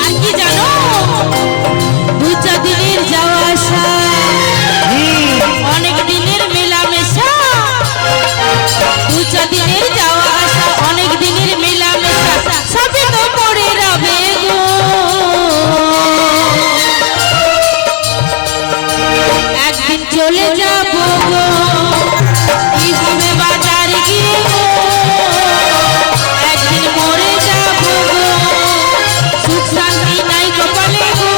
আর কি জানো, 2-4 দিনের যাওয়া আসা, অনেক দিনের মেলামেশা। 2-4 দিনের যাওয়া আসা, অনেক দিনের মেলামেশা, সবই তো পড়ে রবে গো। একদিন চলে যাব গো, কি হবে বাজার গিয়ে গো, একদিন মরে যাব গো। সুখ শান্তি নাই কপালে গো,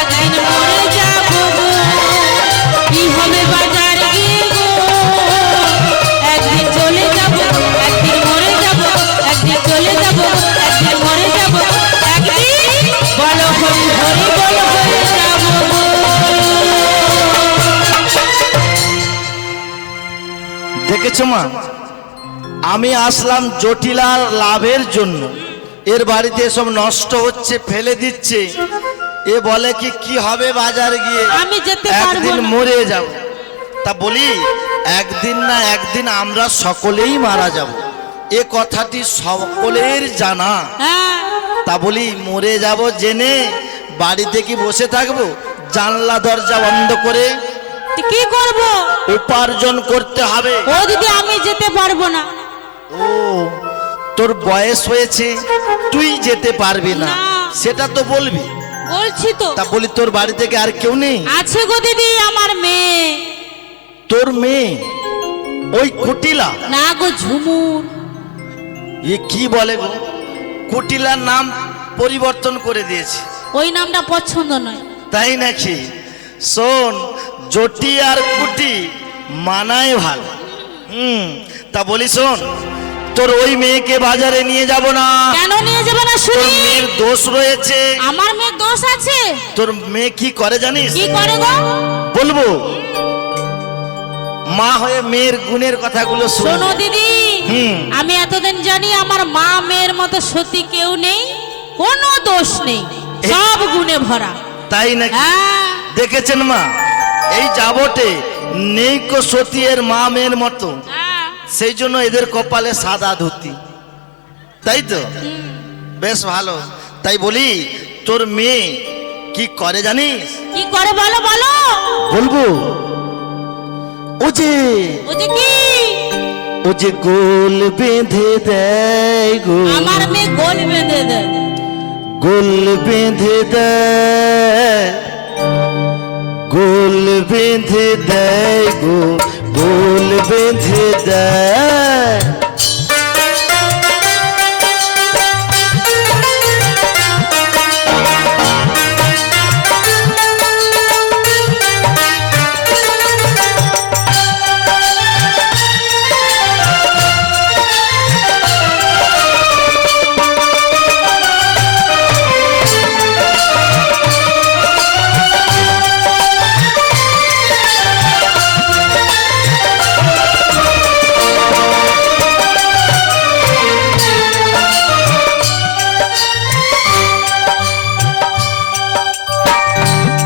একদিন মরে যাব গো। কি হবে বাজার গিয়ে গো, একদিন চলে যাব, একদিন মরে যাব, একদিন চলে যাব, একদিন মরে যাব, একদিন বলো হরি হরি বলো হয়ে যাব গো। দেখেছো মা, আমি আসলাম জটিলার লাভের জন্য, এর বাড়িতে সব নষ্ট হচ্ছে, ফেলে দিচ্ছে, এ বলে কি কি হবে বাজার গিয়ে, আমি যেতে পারবো একদিন না। মরে যাব। তা বলি একদিন না একদিন আমরা সকলেই মারা যাব, এ কথাটি সকলের জানা। হ্যাঁ, তা বলি মরে যাব জেনে বাড়িতে কি বসে থাকবো? জানলা দরজা বন্ধ করে তো কি করব? উপার্জন করতে হবে। ও দিদি, আমি যেতে পারবো না। ও, তোর বয়স হয়েছে, তুই যেতে পারবি না, না। সেটা তো বলবি। বলছি তো। তা বলি তোর বাড়ি থেকে আর কেউ নেই? আছে গো দিদি, আমার মেয়ে। তোর মেয়ে ওই কুটিলা? না গো, ঝুমুর। এ কি বলে গো, কুটিলার নাম পরিবর্তন করে দিয়েছে। ওই নামটা পছন্দ নয়। তাই নাকি? শোন, জটি আর কুটি মানায় ভালো। তা বলি শোন, তোর ওই মেয়েকে বাজারে নিয়ে যাব না। কেন নিয়ে যাবে না তোর শুনি? মেয়ের দোষ রয়েছে। আমার মেয়ের দোষ আছে? তোর মেয়ে কি করে জানিস? কি করে গো? বলবো? মা হয়ে মেয়ের গুণের কথাগুলো শোন। শোনো দিদি, হুম। আমি এতদিন জানি আমার মা মেয়ের মতো সত্যি কেউ নেই, কোনো দোষ নেই, সব গুণে ভরা। তাই নাকি? হ্যাঁ, দেখেছেন মা, এই যাবটে নেই কো সতী এর মা মেয়ের মতো। হ্যাঁ। সেই জন্য এদের কপালে সাদা ধুতি, তাই তো? বেশ ভালো। তাই বলি তোর মেয়ে কি করে জানিস? কি করে বলো বলো। বলবো, ও যে কি ও যে গোল বেঁধে দেয় গো, আমার মেয়ে গোল বেঁধে দেয়। গোল বেঁধে দেয়, গোল বেঁধে দেয় গো, গোল বেঁধে দেয়।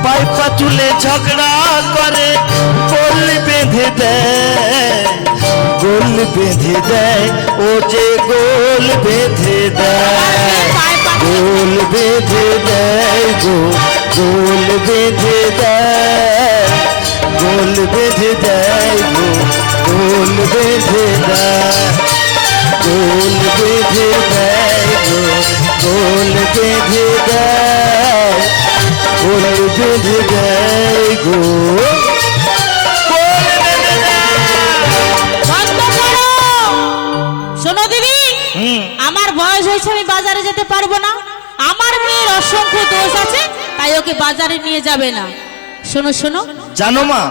পাইপা তুলে ঝগড়া করে, গোল বেঁধে দেয়, গোল বেঁধে দেয়, ও যে গোল বেঁধে দেয়, গোল বেঁধে দেয় গো, গোল বেঁধে দেয়, গোল বেঁধে দেয় গো, গোল বেঁধে দেয়, গোল বেঁধে দেয় গো, গোল বেঁধে দেয়, গোল বেঁধে দেয় গো, গোল বেঁধে দেয়। বন্ধ করো। শোনো দিদি, আমার বয়স হয়েছে, আমি বাজারে যেতে পারবো না। আমার মেয়ের অসংখ্য দোষ আছে, তাই ওকে বাজারে নিয়ে যাবে না। শোনো শোনো, জানো মা,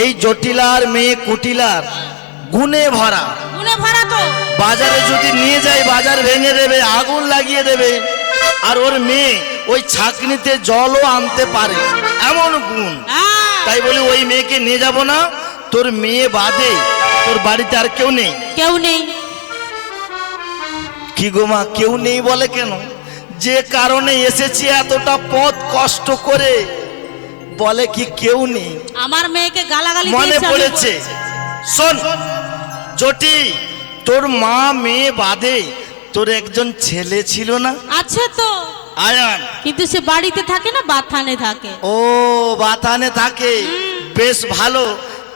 এই জটিলার মেয়ে কুটিলার গুণে ভরা, গুণে ভরা তো। বাজারে যদি নিয়ে যায় বাজার ভেঙে দেবে, আগুন লাগিয়ে দেবে। আর ওর মেয়ে ওই ছাকনিতে জলও আনতে পারে, এমন গুণ। তাই বলি ওই মেয়েকে নিয়ে যাব না। তোর মেয়ে বাদে তোর বাড়িতে আর কেউ নেই? কেউ নেই। কি গো মা, কেউ নেই বলে কেন? যে কারণে এসেছি এতটা পথ কষ্ট করে, বলে কি কেউ নেই? আমার মেয়েকে গালাগালি মনে দিয়েছে, আমি পড়েছে। শোন জটি, তোর মা মেয়ে বাদে তোর একজন ছেলে ছিল না? আছে তো, আয়ান। কিন্তু সে বাড়িতে থাকে না, বাথানে থাকে। ও বাথানে থাকে, বেশ ভালো।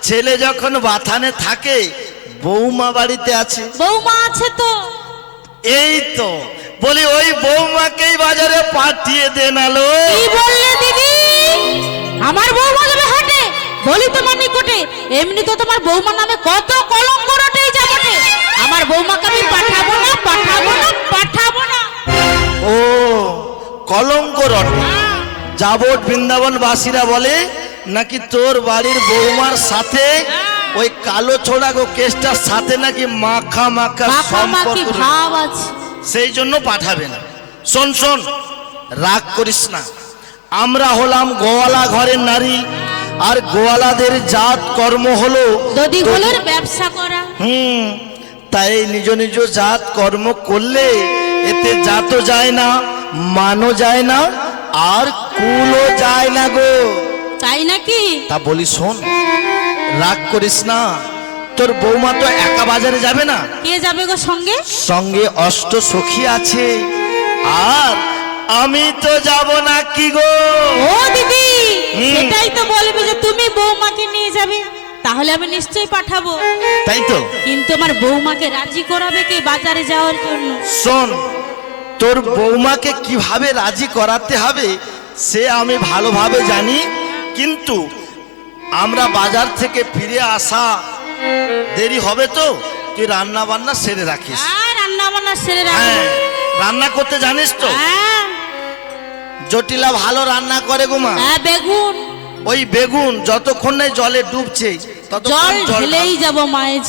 ছেলে যখন বাথানে থাকে, বৌমা বাড়িতে আছে? বৌমা আছে তো। এই তো বলি ওই বৌমাকেই বাজারে পাঠিয়ে দেন। আলো কি বললে দিদি? আমার বৌমা যাবে হাটে? বলি তোমার নিকটে, এমনি তো তোমার বৌমা নামে কত কলঙ্ক রটে এই জগতে। আমার বৌমাকে আমি পাঠাবো না, পাঠাবো না, পাঠাবো না। ও কলঙ্ক রটে। যাবট বৃন্দাবন বাসীরা বলে নাকি তোর বাড়ির বৌমার সাথে ওই কালো ছোড়া গো কেসটার সাথে নাকি মাখা মাখা মাখামাখি সম্পর্ক, ভাব আছে। সেই জন্য পাঠাবে না। শোন শোন, রাগ করিস না। আমরা হলাম গোয়ালা ঘরের নারী, আর গোয়ালাদের জাত কর্ম হলো দদি গোলের ব্যবসা করা। তাই নিজ নিজ জাত কর্ম করলে এতে জাতও যায় না, মানও যায় না, আর কুলও যায় না গো। তাই নাকি? তা বলি শোন, রাগ করিস না। তোর বৌমা তো একা বাজারে যাবে না, কে যাবে গো সঙ্গে? সঙ্গে অষ্ট সখী আছে। আর আমি তো যাব না কি গো? ও দিদি, সেটাই তো বলবে যে তুমি বৌমাকে নিয়ে যাবে, তাহলে আমি নিশ্চয়ই পাঠাবো। তাই তো। কিন্তু আমার বৌমাকে রাজি করাবে কে বাজারে যাওয়ার জন্য? শোন, তোর বৌমাকে কিভাবে রাজি করাতে হবে সে আমি ভালোভাবে জানি। কিন্তু আমরা বাজার থেকে ফিরে আসা দেরি হবে তো, তুই রান্না বান্না সেরে রাখিস। আর রান্না বান্না সেরে রাখবো। হ্যাঁ, রান্না করতে জানিস তো? হ্যাঁ, জটিলা ভালো রান্না করে গো মা। হ্যাঁ, বেগুন। ওই বেগুন যতক্ষণ না জলে ডুবছে ততক্ষণ জল জল ঢেলেই যাব মায়ের।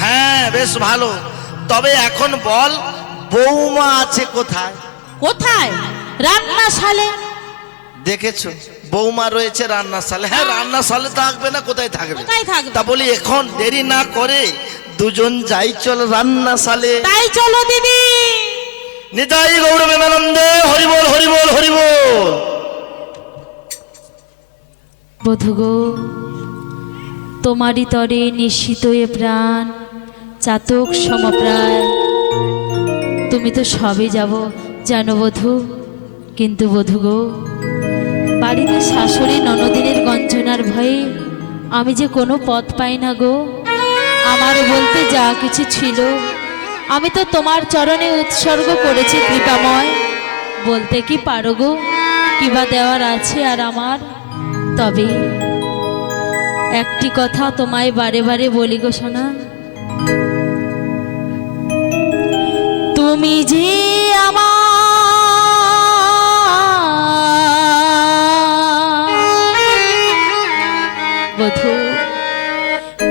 হ্যাঁ, বেশ ভালো। তবে এখন বল, বৌমা আছে কোথায়? কোথায়? রান্নাশালে। দেখেছো, বৌমা রয়েছে রান্নাশালে। হ্যাঁ, রান্নাশালে থাকবে না কোথায় থাকবে? কোথায় থাকবে? তা বলি এখন দেরি না করে দুজন যাই চল রান্নাশালে। তাই চলো দিদি। নিতাই গৌর প্রেমানন্দে হরিবোল হরিবোল হরিবোল। বধূ গো, তোমারই তরে নিশ্চিত এ প্রাণ চাতক সমপ্রায়। তুমি তো সবে যাব জানো বধূ, কিন্তু বধূ গো, বাড়িতে শাশুড়ি ননদিনের গঞ্জনার ভয়ে আমি যে কোনো পথ পাই না গো। আমার বলতে যা কিছু ছিল আমি তো তোমার চরণে উৎসর্গ করেছি কৃপাময়। বলতে কি পারো গো, কিবা দেওয়ার আছে আর আমার? তবে একটি কথা তোমায় বারে বারে বলি গো সোনা, তুমি যে আমার বধূ,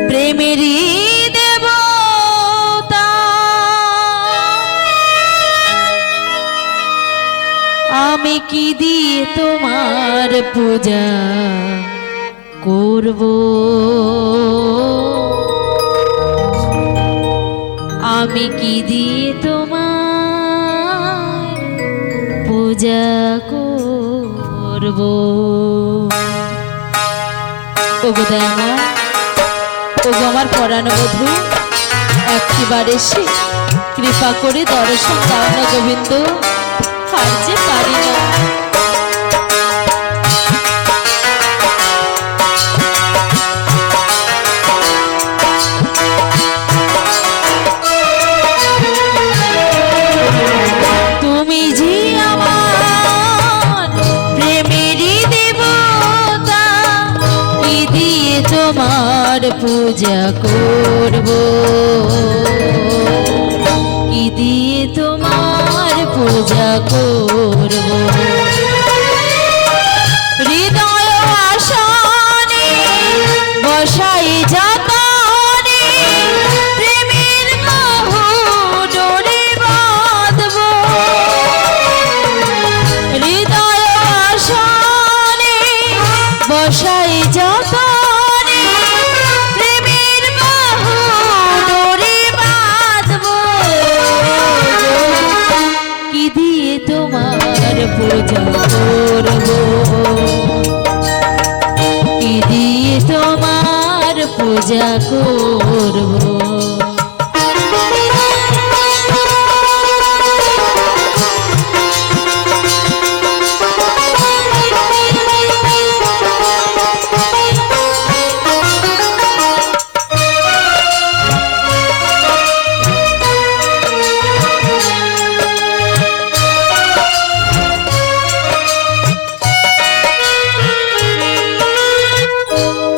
প্রেমেরই দেবতা, আমি কি দিয়ে তোমার পূজা করব? আমি কি দিয়ে তোমার পূজা করব? ওগো দয়ামা, ওগো আমার পরাণ বধূ, একটিবার এসে কৃপা করে দর্শন দাও না গোবিন্দ, আর যে পারি না। তুমি যে আমার প্রেমেরই দেবতা, কি দিয়ে তোমার পূজা করব? কি দিয়ে তোমার পূজা করব? হৃদয় আসনে বসাই যাতনে প্রেমের মোহ ডোরে বাঁধব। হৃদয় আসনে বসাই যাতনে প্রেমের মোহ ডোরে বাঁধব। কি দিয়ে তোমার পূজা করব? কি দিয়ে তোমার পূজা করব?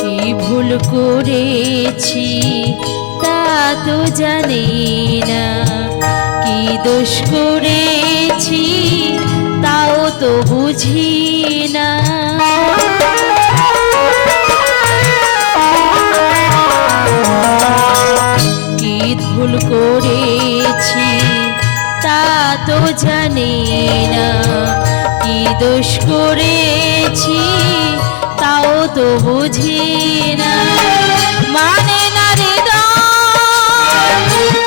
কি ভুল করেছি তা তো জানি না, কি দোষ করেছি তাও তো বুঝি না। কি ভুল করেছি তা তো জানি না, কি দোষ করেছি তাও তো বুঝি না। মানে না রে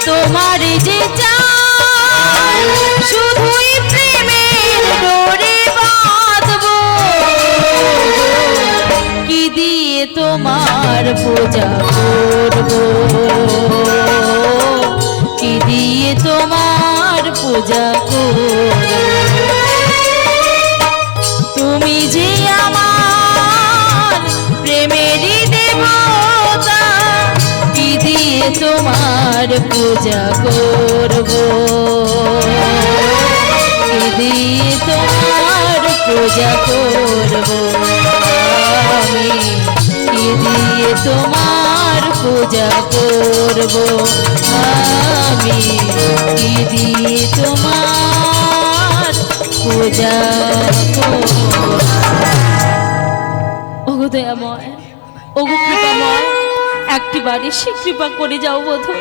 তোমার যে চাই, শুধুই প্রেমের ডোরে বাঁধব। কি দিয়ে তোমার পূজা করব? কি দিয়ে তোমার পূজা করব? তুমি যে আমার প্রেমেরই দেবতা, কি দিয়ে তোমার পূজা করব? কি দিয়ে তোমার পূজা করব? আমি কি দিয়ে তোমার পূজা করব? আমি কি দিয়ে তোমার পূজা করব? ওগো দয়াময়, ওগো কৃপাময়, একটিবার এসে কৃপা করে যাও বধূ।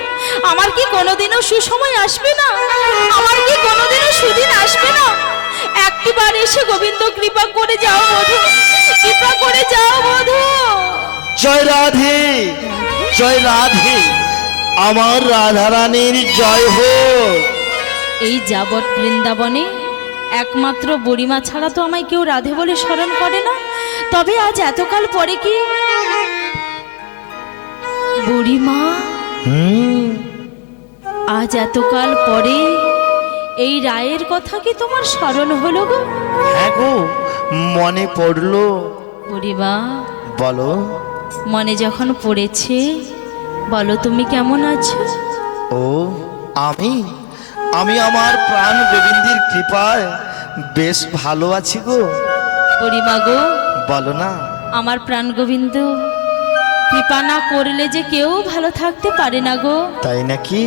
আমার কি কোনোদিনও সুসময় আসবে না? আমার কি কোনোদিনও সুদিন আসবে না? একটিবার এসে গোবিন্দ কৃপা করে যাও বধূ, কৃপা করে যাও বধূ। জয় রাধে, জয় রাধে, আমার রাধারানীর জয় হোক। এই যাবৎ বৃন্দাবনে একমাত্র বুড়িমা ছাড়া তো আমায় কেউ রাধে বলে স্মরণ করে না। তবে আজ এতকাল পরে কি বুড়িমা আজ এতকাল পরে এই রায়ের কথা কি তোমার স্মরণ হলো গো? হ্যাঁ গো, মনে পড়লো। পরিবা, বলো। মনে যখন পড়েছে, বলো তুমি কেমন আছো? ও আমি আমি আমার প্রাণ গোবিন্দের কৃপায় বেশ ভালো আছি গো। পরিমা গো, বলো না। আমার প্রাণ গোবিন্দ কৃপা না করলে যে কেউ ভালো থাকতে পারে না গো। তাই নাকি?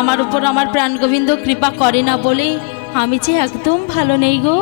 আমার উপর আমার প্রাণ গোবিন্দ কৃপা করে না বলে আমি যে একদম ভালো নেই গো।